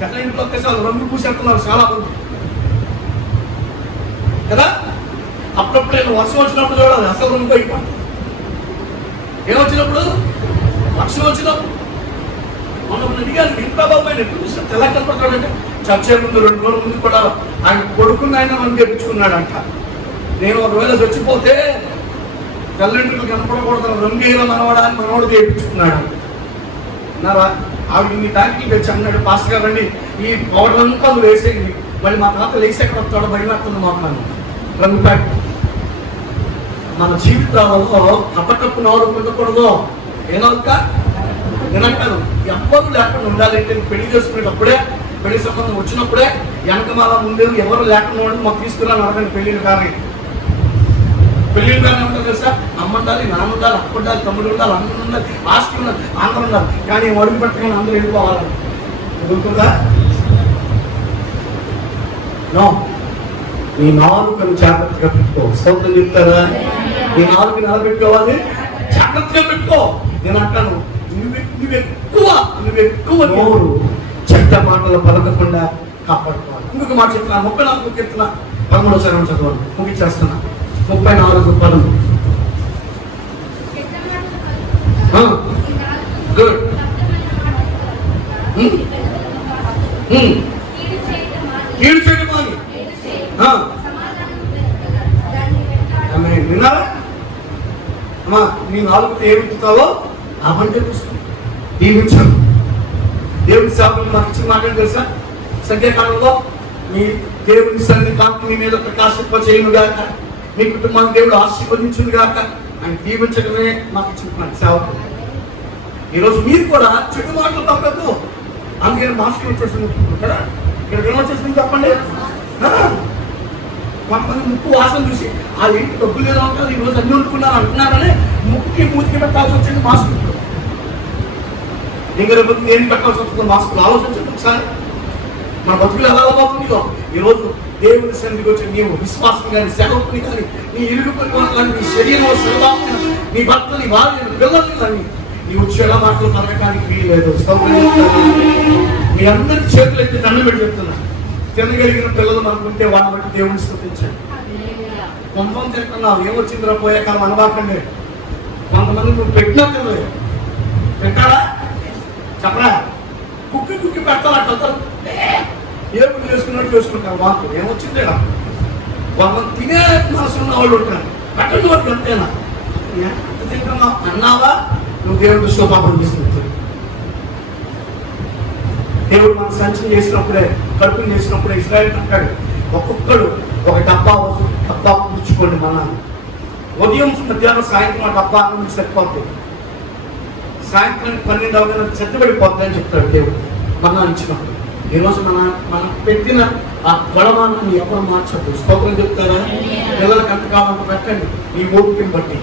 గత ఇంట్లో ఒకేసారి రంగు పూసేస్తున్నారు చాలా మంది కదా. అప్పుడప్పుడు నేను వర్షం వచ్చినప్పుడు చూడాలి, అసలు రంగు అయిపోతుంది. ఏమొచ్చినప్పుడు? వర్షం వచ్చినప్పుడు. మనం అడిగాను, ఇంత బాబాయ్ ఎప్పుడు చూసిన తెల్ల కనపడతాడంటే చచ్చే ముందు 2 రోజుల ముందు కూడా ఆయన కొడుకుని ఆయన మనం తెప్పించుకున్నాడంట. నేను ఒకవేళ చచ్చిపోతే తెల్లంట్రులు కనపడకూడదు, రంగేలో మనవడాన్ని మనవాడు చేయించుకున్నాడు అన్నారా? ఆవిడ ఇన్ని ట్యాంకులు తెచ్చి అన్నాడు, పాస్టర్ గారు రండి ఈ పౌడర్ అంతా వేసేయండి, మళ్ళీ మా తాత లేసి ఎక్కడ వస్తాడో భయపడుతుంది మాట్లాడు రంగు ప్యాక్. మన జీవితాలలో కప్పకప్పు నోరు ఉండకూడదు. ఏనొక్క నేనంటాను, ఎవ్వరు లేకుండా ఉండాలంటే పెళ్లి చేసుకునేటప్పుడే, పెళ్లి సంబంధం వచ్చినప్పుడే వెనకమాల ముందు ఎవరు లేకుండా మాకు తీసుకురాని అడగండి. పెళ్లిళ్ళు కానీ పెళ్లిళ్ళు కానీ ఉంటారు తెలుసా? అమ్మ ఉండాలి, నాన్న ఉండాలి, అక్క ఉండాలి, తమ్ముడు ఉండాలి, అందరూ ఉండాలి, ఆస్తి ఉండాలి, అందరూ ఉండాలి. కానీ అడుగు పెట్టగానే అందరూ వెళ్ళిపోవాలి. కుదురుతుందా? నో. నీ నాలుకను జాగ్రత్తగా పెట్టుకో. స్తోత్రం చెప్తారా? నీ నాలుగు నిలబెట్టుకోవాలి, జాగ్రత్తగా పెట్టుకో. నేను అంటాను, నువ్వెక్కువ నోరు చెడ్డ మాటలు పలకకుండా కాపాడుకోవాలి. ఇంకొక మాట చెప్తున్నాను, 34 కీర్తన 13వ చరణం చదవాలి, ముగించేస్తున్నా. 34:13. గుడ్. కీడు చేయడం అని విన్నారా అమ్మా? నీ నాలుగు ఏమిస్తావో ఆ పంట దీవించాను. దేవుని సేవకులు నాకు ఇచ్చిన మాట తెలుసా? సంఖ్యాకాలంలో మీ దేవుని సన్నిధి కాంతి మీ మీద ప్రకాశింప చేయను గాక, మీ కుటుంబాన్ని దేవుడు ఆశీర్వదించును గాక అని దీవించడమే మాకు ఇచ్చిన సేవకులు. ఈరోజు మీరు కూడా చెడు మాటలు తప్పదు. అందుకని మాస్టర్ వచ్చేసింది కదా, ఇక్కడ ఏమొచ్చేసింది చెప్పండి. కొంతమంది ముక్కు వాసన చూసి ఆ ఏంటి డబ్బులు ఏదో ఉంటారు, ఈరోజు అన్ని వండుకున్నారు అంటున్నారని ముక్కుకి మూతికి పెట్టాల్సి వచ్చింది మాస్టర్. ఇంకా రేపు నేను పెట్టాల్సి వస్తుంది మాస్కులు. ఆలోచించండి ఒకసారి, మన బతుకులు ఎలా అవుతుందో. ఈరోజు దేవుని సన్నిధికి వచ్చి నీవు విశ్వాసం కానీ, సేవకుని కానీ, నీ ఇరుగు పరిమాణం కానీ, నీ శరీరం సర్వాన్ని, నీ భర్త, నీ భార్య, పిల్లల్ని కానీ నీవు చెడ మాటలు పలకడానికి వీలు లేదు. మీ అందరి చేతులు ఎత్తి దండం పెట్టి చెప్తున్నా, తినగలిగిన పిల్లలు మనకుంటే వాళ్ళని బట్టి దేవుని స్తుతించండి. కొంపం తింటున్నావు, ఏమొచ్చిందిరా పోయే కాలం అనబాకండి. కొంతమంది నువ్వు పెట్టినా తినలేదు, పెట్టారా చెప్పరా? కుక్కి కుక్కి పెట్టాలంటారు, ఏమి చేసుకున్నట్టు చేసుకుంటారు. మాకు ఏమొచ్చింది కొంతమంది తినే మనసు ఉన్న వాళ్ళు ఉంటారు, పెట్టండి వాడికి అంతేనా? తింటున్నావు అన్నావా నువ్వు దేవుడి దృష్టిలో పాపం చేసినట్టు. దేవుడు మన సంచం చేసినప్పుడే, కడుపుని చేసినప్పుడే ఇశ్రాయేలు అంటాడు, ఒక్కొక్కడు ఒక డబ్బా పుచ్చుకోండి. మన ఉదయం మధ్యాహ్నం సాయంత్రం ఆ డబ్బా నుంచి సరిపోతుంది, సాయంత్రం 12 అవగానే చెత్తబడిపోద్ది అని చెప్తాడు దేవుడు మన ఇచ్చినప్పుడు. ఈరోజు మనం పెట్టిన ఆ గొడవాన్ని ఎవరు మార్చద్దు. స్తోత్రం చెప్తారా? పిల్లలకు ఎంతకాలంలో పెట్టండి నీ ఓపికని బట్టి.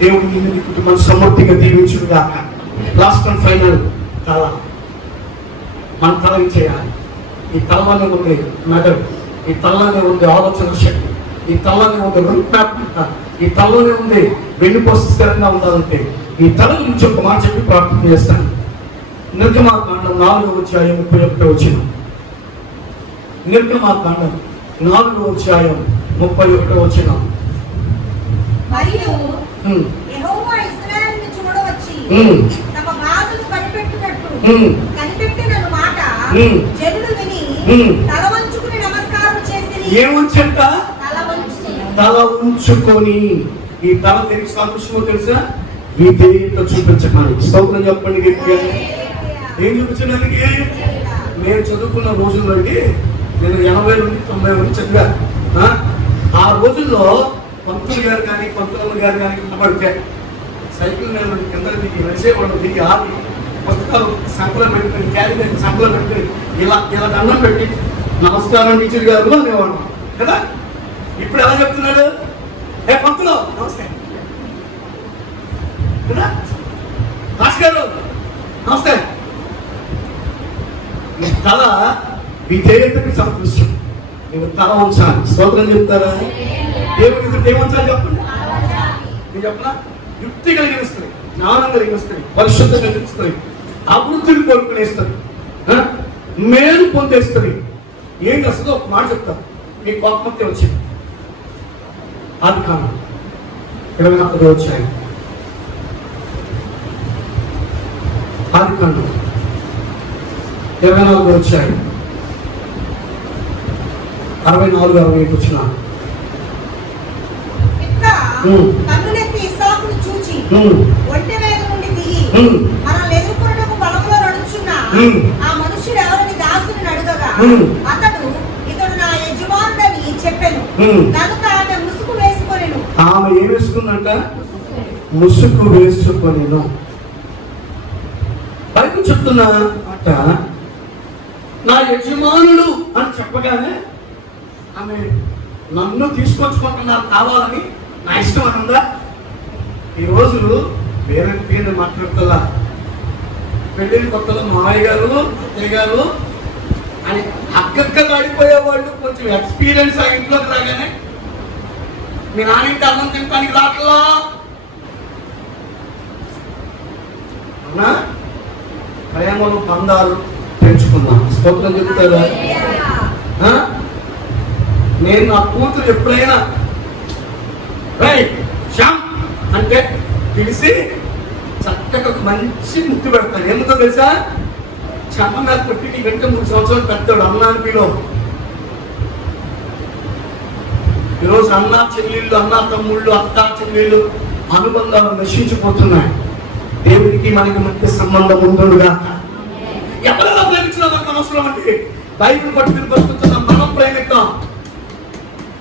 దేవుడు నీ కుటుంబాన్ని సమృద్ధిగా దీవించుడుగా. లాస్ట్ అండ్ ఫైనల్ తల, మన తల చేయాలి. ఈ తలలోనే ఉంది మెదడు, ఈ తలలోనే ఉంది ఆలోచన శక్తి, ఈ తలలోనే ఉంది రూపాత్మక, ఈ తలలోనే ఉంది వెన్నుపోస స్థిరంగా ఉండాలంటే ఈ తల గురించి ఒక మాట చెప్పి ప్రార్థన చేస్తాను. నిర్గమాకాండం 4వ అధ్యాయం 31వ వచనం. నిర్గమాకాండం 4వ అధ్యాయం 31వ వచనం. మరియు యెహోవా ఇశ్రాయేలును చూడవచ్చి తమ బాధను కనిపెట్టిన మాట జనులు విని తల వంచుకుని నమస్కారం చేసిరి. ఏమొచ్చంట? తల ఉంచుకొని. ఈ తల దేనికి సాదృశ్యమో తెలుసా? విధేయత చూపించమని. స్తోత్రం చెప్పండి గట్టిగా. ఏం చూపించడానికి? నేను చదువుకున్న రోజుల్లో నేను 80 నుండి 90 వరకు చదివా. ఆ రోజుల్లో పంతులు గారు కానీ, పంతులమ్మ గారు కానీ కనబడితే సైకిల్ మీద కింద దిగి నడిచేవాళ్ళు, దిగి ఆగి పుస్తకాలు సంకలో పెట్టుకుని, క్యారీ సంకలో పెట్టుకుని ఇలా దండం పెట్టి నమస్కారం టీచర్ గారు అనేవాడు కదా. ఇప్పుడు ఎలా చెప్తున్నాడు? ఏ పంతులు నమస్తే కదా, రాజు గారు నమస్తే. నీ తల విధేయతకి సంతృష్టి. నీవు తల ఉంచాలి. స్తోత్రం చెప్తారా? దేవుడికి ఏమంచాలి చెప్పండి. నేను చెప్పనా? యుక్తి కలిగిన స్త్రీ, జ్ఞానం కలిగిన స్త్రీ, పరిశుద్ధ కలిగిన స్త్రీ, అభివృద్ధిని కోరుకునేస్తుంది, మేలు పొందేస్తుంది. ఏం చేస్తుందో ఒక మాట చెప్తాను. మీ కోపంతో వచ్చింది అది కాదు 24వ అధ్యాయం. ఆది కాండం 24వ అధ్యాయం 64-65 వచ్చిన. కన్నులెత్తి ఇస్సాకును చూచి ఒంటె మీద నుండి దిగి మనల్ని ఎదుర్కొనుటకు పొలంలో నడుచున్న ఆ మనుష్యుడు ఎవరని దాసుని అడగగా అతడు ఇతడు నా యజమానుడని చెప్పెను. కనుక ఆమె ముసుగు వేసుకొనెను. ఆమె ఏం వేసుకుందంట? ముసుగు వేసుకొనెను. పైకి చెప్తున్నా మాట, నా యజమానుడు అని చెప్పగానే ఆమె నన్ను తీసుకొచ్చుకుంటున్నారు కావాలని నా ఇష్టం అని ఉందా? ఈరోజు వేరే పేరు మాట్లాడుతుందా? పెళ్ళిన కొత్తలో మామయ్య గారు, అత్తయ్య గారు అని అక్కగా ఆడిపోయే వాళ్ళు కొంచెం ఎక్స్పీరియన్స్ ఆ ఇంట్లోకి రాగానే మీ నాన్నకి అన్నం తినడానికి రాట్లా అవునా? ప్రేమలు బంధాలు పెంచుకున్నాను. స్తోత్రం చెప్తారా? నేను నా కూతురు ఎప్పుడైనా శ్యామ్ అంటే పిలిచి చక్కగా మంచి ముద్దు పెడతాను. ఎందుకో తెలుసా? చెమ్మ మీద కొట్టి నీకంటే 3 సంవత్సరాలు పెడతాడు అన్నాను పిలో. ఈరోజు అన్న చెల్లెళ్ళు, అన్న తమ్ముళ్ళు, అక్క చెల్లెళ్ళు అనుబంధాలు నశించిపోతున్నాయి. దేవునికి మనకి మధ్య సంబంధం ఉండుగా. ఎవరైనా ప్రేమించినా మనకు అవసరం అంటే బైబిల్ పట్టుకుని బతుకుతున్నాం. మనం ప్రేమిద్దాం,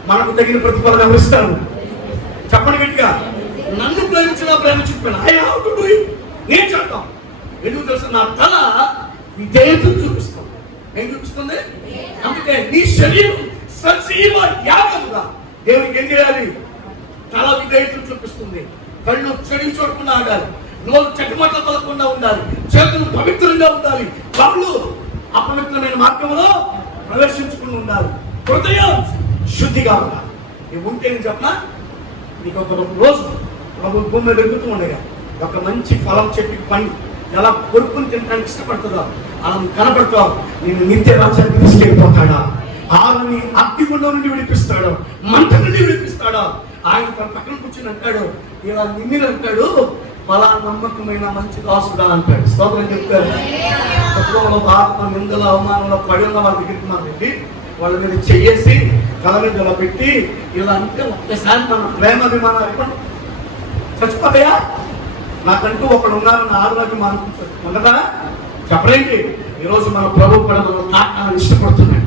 మనకు తగిన ప్రతిఫలం ఎవరిస్తాను? చెప్పండి గట్టిగా. నన్ను ప్రేమించినా ప్రేమించకపోయినా I have to do it. నేను చెప్తాం. ఎందుకు తెలుసు? నా తల విధేయతను చూపిస్తాం. ఏం చూపిస్తుంది? అందుకే నీ శరీరం సజీవ యాగముగా దేవునికి ఏం చేయాలి? తల విధేయతను చూపిస్తుంది. కళ్ళు చెడు చూడకుండా ఆడాలి, నోరు చెట్టుమట్ల పలకుండా ఉండాలి, చేతులు పవిత్రంగా ఉండాలి, కళ్ళు అపవిత్రమైన మార్గంలో ప్రవేశించుకుని ఉండాలి, హృదయం శుద్ధిగా ఉండాలి. ఇవి ఉంటే నేను చెప్పనా, నీకు ఒక రోజు ప్రభు భూమి మీద ఎదుగుతూ ఉండగా ఒక మంచి ఫలం చెట్టుకి పండి ఎలా కొరుకుని తినడానికి ఇష్టపడుతుందో అలా కనపడతావు. నేను నిత్య రాజ్యానికి తీసుకెళ్ళిపోతాడా? ఆరుని అగ్నిగుండం నుండి విడిపిస్తాడు, మంట నుండి విడిపిస్తాడు. ఆయన తన పక్కన కూర్చుని అంటాడు, ఇలా నిన్ను అంటాడు, బలా నమ్మకమైన మంచి దాసుడా అంటాడు. స్తోత్రం చెప్తారు. తత్వంలో బాధ నిందల అవమానంలో పడి ఉన్న వాళ్ళ దగ్గరికి మనం పెట్టి వాళ్ళ మీద చెయ్యేసి తల మీద ఇలా పెట్టి ఇలా అంటే ఒక్కసారి మన ప్రేమాభిమానాలు చచ్చిపోతాయా? నాకంటూ ఒకడు ఉన్నారన్న ఆరోగ్యమానం ఉండదా? చెప్పలేంటి. ఈరోజు మన ప్రభు కూడా మనం తాకాలని ఇష్టపడుతున్నాడు.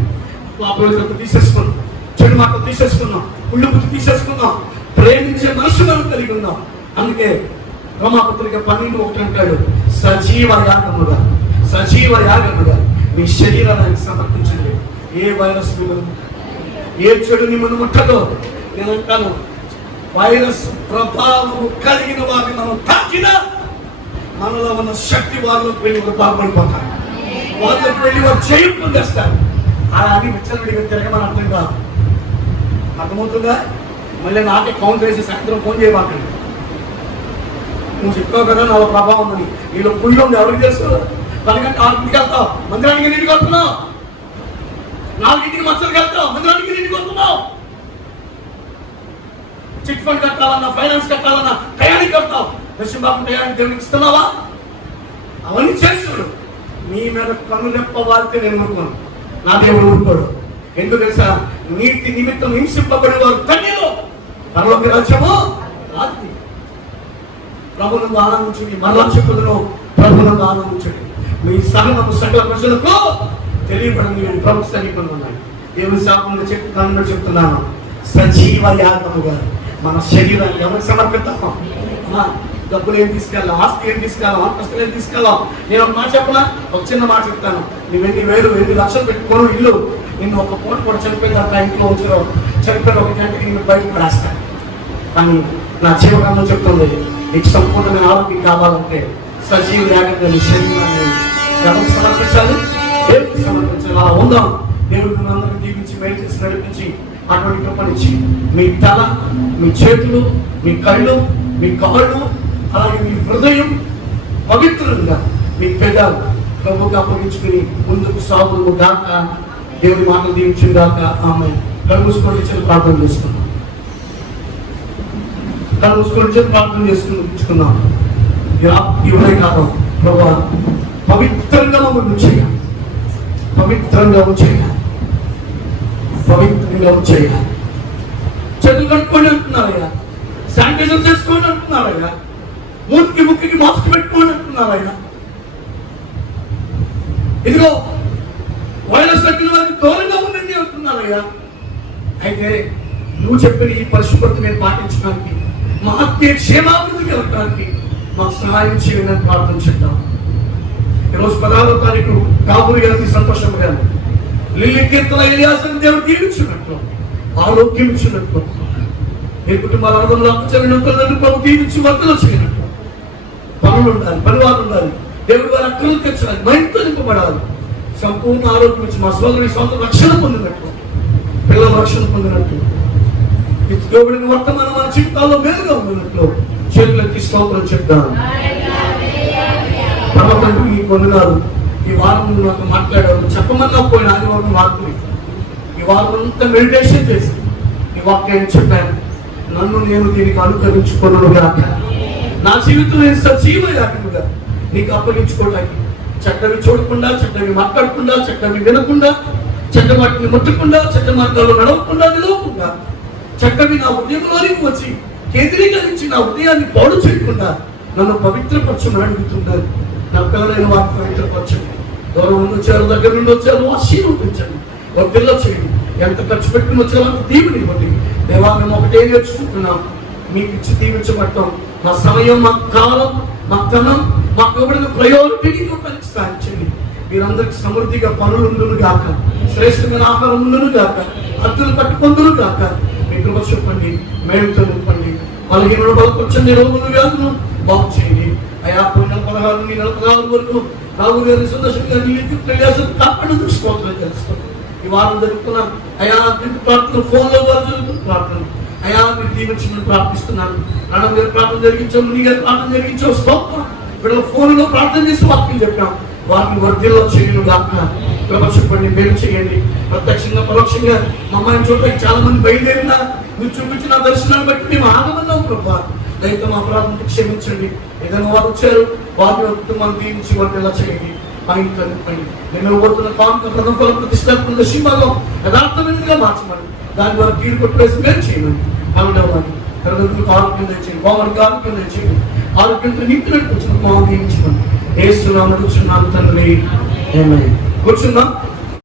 అపవిత్రత తీసేసుకున్నాం, చెడు మాట తీసేసుకున్నాం, కుళ్ళు బుద్ధి తీసేసుకున్నాం, ప్రేమించే మనసు మనం కలిగి ఉన్నాం. అందుకే రోమాపత్రిక 12:1 అంటాడు, సజీవ యాగముగా, సజీవ యాగముగా మీ శరీరాన్ని సమర్పించండి. ఏ వైరస్ మిమ్మల్ని, ఏ చెడు మిమ్మల్ని ముట్టదో. నేను అంటాను, వైరస్ ప్రభావం కలిగిన వారిని మనం తాకినా మనలో ఉన్న శక్తి వాళ్ళకి వెళ్ళి బాగుపడిపోతారు, వాళ్ళకి వెళ్ళి వారు జయం పొందేస్తారు. అలా అని విచ్చలవిడిగా తిరగమని అర్థం కాదు. అర్థమవుతుందా? మళ్ళీ నాకే కౌంట్ వేసి సాయంత్రం ఫోన్ చేయబాకండి. నువ్వు చెప్పావు కదా నా ప్రభావం ఉందని. నీలో పుణ్యం ఉంది, ఎవరికి తెలుసు? 10 గంటల 6కి వెళ్తావు, మందిరానికి నీటికి వెళ్తున్నావు, 4కి మచ్చలకి వెళ్తావు, మందిరానికి నీటికి వెళ్తున్నావు. చిట్ ఫండ్ కట్టాలన్నా, ఫైనాన్స్ కట్టాలన్నా టయానికి కట్టావు. దశంభాగం టయానికి దేవునికి ఇస్తున్నావా? అవన్నీ చేస్తున్నాడు. నీ మీద కన్నులెప్ప వారితే నేను ఊరుకోను, నా దేవుడు ఊరుకోడు. ఎందుకు తెలుసా? నీతి నిమిత్తం హింసింపబడి వారు ధన్యులు, పరలోక రాజ్యము రాత్రి. ప్రభునందు ఆనందించండి. మరలా చెప్పుదును, ప్రభునందు ఆనందించండి. మీ సహనము సకల ప్రజలకు తెలియబడింది. ప్రభు సైనికులు ఉన్నాయి. దేవుని శాపంగా చెప్తున్నాను, సజీవ యాగముగా మన శరీరాన్ని ఎవరికి సమర్పిద్దాం? డబ్బులు ఏం తీసుకెళ్ళాం, ఆస్తి ఏం తీసుకెళ్ళాం, అంతస్తులు ఏం తీసుకెళ్ళాం. నేను ఒక మాట చెప్పనా? ఒక చిన్న మాట చెప్తాను. నువ్వు 2,000 లక్షలు పెట్టుకోను ఇల్లు, నిన్ను ఒక పూట కూడా చనిపోయిన దాకా ఇంట్లో వచ్చారో చనిపోయిన ఒక గంటకి నేను బయట పడేస్తాను. కానీ నా జీవకాంతం చెప్తుంది, నీకు సంపూర్ణమైన ఆరోగ్యం కావాలంటే సజీవ యాగంగా నీ శరీరాన్ని ఎవరికి సమర్పించాలి? దేవుడికి సమర్పించాలి. అలా ఉందాం. దేవుడికి అందరినీ దీవించి మేలు చేసి నడిపించి అటువంటి కృపనిచ్చి మీ తల, మీ చేతులు, మీ కళ్ళు, మీ కాళ్ళు, అలాగే మీ హృదయం పవిత్రంగా మీ పెదాలు ప్రభువుకి అప్పగించుకుని ముందుకు సాగులు గాక. దేవుడి మాటలు దీవించిన గాక. ఆమె కళ్ళు మూసుకొని ప్రార్థన చేసుకున్నాం. కళ్ళు మూసుకొని ప్రార్థన చేసుకున్నాం. ఈ ఉదయకాలం ప్రభువా పవిత్రంగా మమ్మల్ని ఉంచేయ, పవిత్రంగా ఉంచేయ, పవిత్రంగా ఉంచేయ. చేతులు కట్టుకోండి అంటున్నారయ్యా, శానిటైజర్ చేసుకోండి అంటున్నారయ్యా, మూతికి ముక్కికి మాస్క్ పెట్టుకోండి అంటున్నారయ్యా. ఇదిగో వైరస్ తగ్గిన వారికి దూరంగా ఉండండి అంటున్నారయ్యా. అయితే నువ్వు చెప్పిన ఈ పరిశుభ్రత నేను పాటించడానికి, మా ఆత్మీయ క్షేమాభివృద్ధికి వెళ్ళడానికి మాకు సహాయం చేయాలని ప్రార్థన చేద్దాం. ఈరోజు 16వ తారీఖు కాబూరి గారికి సంతోషంగా లిల్లీ కీర్తన ఎలియాసని దేవుడు దీవించినట్లు, ఆరోగ్యం ఇచ్చినట్లు, మీ కుటుంబాల అనుభవంలో దీవించి వర్తలు చేయనట్లు, పనులు ఉండాలి, పనివారు ఉండాలి, దేవుడి వారి అక్కలు తెచ్చాలి, మైండ్తో నింపబడాలి, సంపూర్ణ ఆరోగ్యం ఇచ్చి మా సోదరుడి సొంత రక్షణ పొందినట్లు, పిల్లల రక్షణ పొందినట్లు, దేవుడిని వర్తమానం మన జీవితాల్లో మేలుగా ఉండినట్లు చేతులకి స్తోత్రం చెప్తాను. పర్వతంలో ఈ పొందినారు. ఈ వారం నువ్వు నాకు మాట్లాడారు, చెప్పమన్నా పోయిన ఆదివారం వార్తలు, ఈ వారం అంతా మెడిటేషన్ చేసి ఈ వాక్యాన్ని చెప్పాను. నన్ను నేను దీనికి అనుకరించుకున్నాను గాక. నా జీవితం నేను సజీవ యాగముగా నీకు అప్పగించుకోవడానికి చెడ్డవి చూడకుండా, చెడ్డవి మాట్లాడకుండా, చెడ్డవి వినకుండా, చెడ్డ వాటిని ముట్టకుండా, చెడ్డ మార్గాల్లో నడవకుండా, నిలవకుండా, చక్కవి నా ఉదయంలోనికి వచ్చి కేంద్రీకరించి నా ఉదయాన్ని పాడు చేయకుండా నన్ను పవిత్రపరచమని అడుగుతున్నాను. నా పిల్లలైన వారిని పవిత్రపరచండి. దూరం నుండి వచ్చారు, దగ్గర నుండి వచ్చారు, ఆశీర్వదించండి, ఒక పిల్ల చేయండి. ఎంత ఖర్చు పెట్టుకుని వచ్చారో అంత దీవుని ఇవ్వండి. దేవా, మేము ఒకటే నేర్చుకుంటున్నాం, మీకు ఇచ్చి దీవించబడతాం. మా సమయం, మా కాలం, మా ధనం, మాకు ఇవ్వబడిన ప్రయారిటీని పనికి సాధించండి. మీరందరికి సమృద్ధిగా పనులు ఉండును గాక, శ్రేష్టమైన ఆహారం ఉండును గాక, అర్థులు పట్టుకొందును గాక. మీ కృప చూపండి, మేలుతో నింపండి. బలహీనులు బలపరచండి, రోగులు వ్యాధులు బాగు చేయండి. అయా పోయిన 16 వరకు రావు గారి సందర్శనగా కాపాడు స్తోత్రం తెలుసుకోండి. ఈ వారం జరుగుతున్న అయా ప్రార్థన, ఫోన్లో వారు జరుగుతున్న ప్రార్థన అయా మీరు దీవించమని ప్రార్థిస్తున్నాను. రాణం గారు ప్రార్థన జరిగించాం, నీ గారు ప్రార్థన జరిగించావు. స్తోత్రం. వీళ్ళ ఫోన్లో ప్రార్థన చేసి వాక్యం చెప్పాం. వారిని వర్ధిల్లో చేయను గాక. కృప చూపండి, మేలు చేయండి. ప్రత్యక్షంగా పరోక్షంగా మమ్మల్ని చూడటానికి చాలా మంది బయలుదేరినా మీరు చూపించిన దర్శనాన్ని బట్టి మేము ఆగమన్నాం. ప్రభా, దయతో మా ప్రార్థనకు క్షమించండి. ఏదైనా వారు వచ్చారు, వారిని కుటుంబాన్ని దీవించి వర్ధిల్లా చేయండి. మా ఇంట్లో నింపండి. మేము ఇవ్వబోతున్న కానుక ప్రథమ ప్రతిష్టాత్మక దశీభాగం యథార్థమైనదిగా మార్చమని, దాని ద్వారా తీరు కొట్టువేసి మేలు చేయమని, పనులవ్వని, తరగతులకు ఆరోగ్యం తెచ్చేయండి, బాగుడికి ఆరోగ్యం తెచ్చేయండి, ఆరోగ్యంతో నింపినట్టు వచ్చిన మా దీవించమని యేసు నామమున కూర్చున్నాను తండ్రి. ఆమేన్. కూర్చుందాం.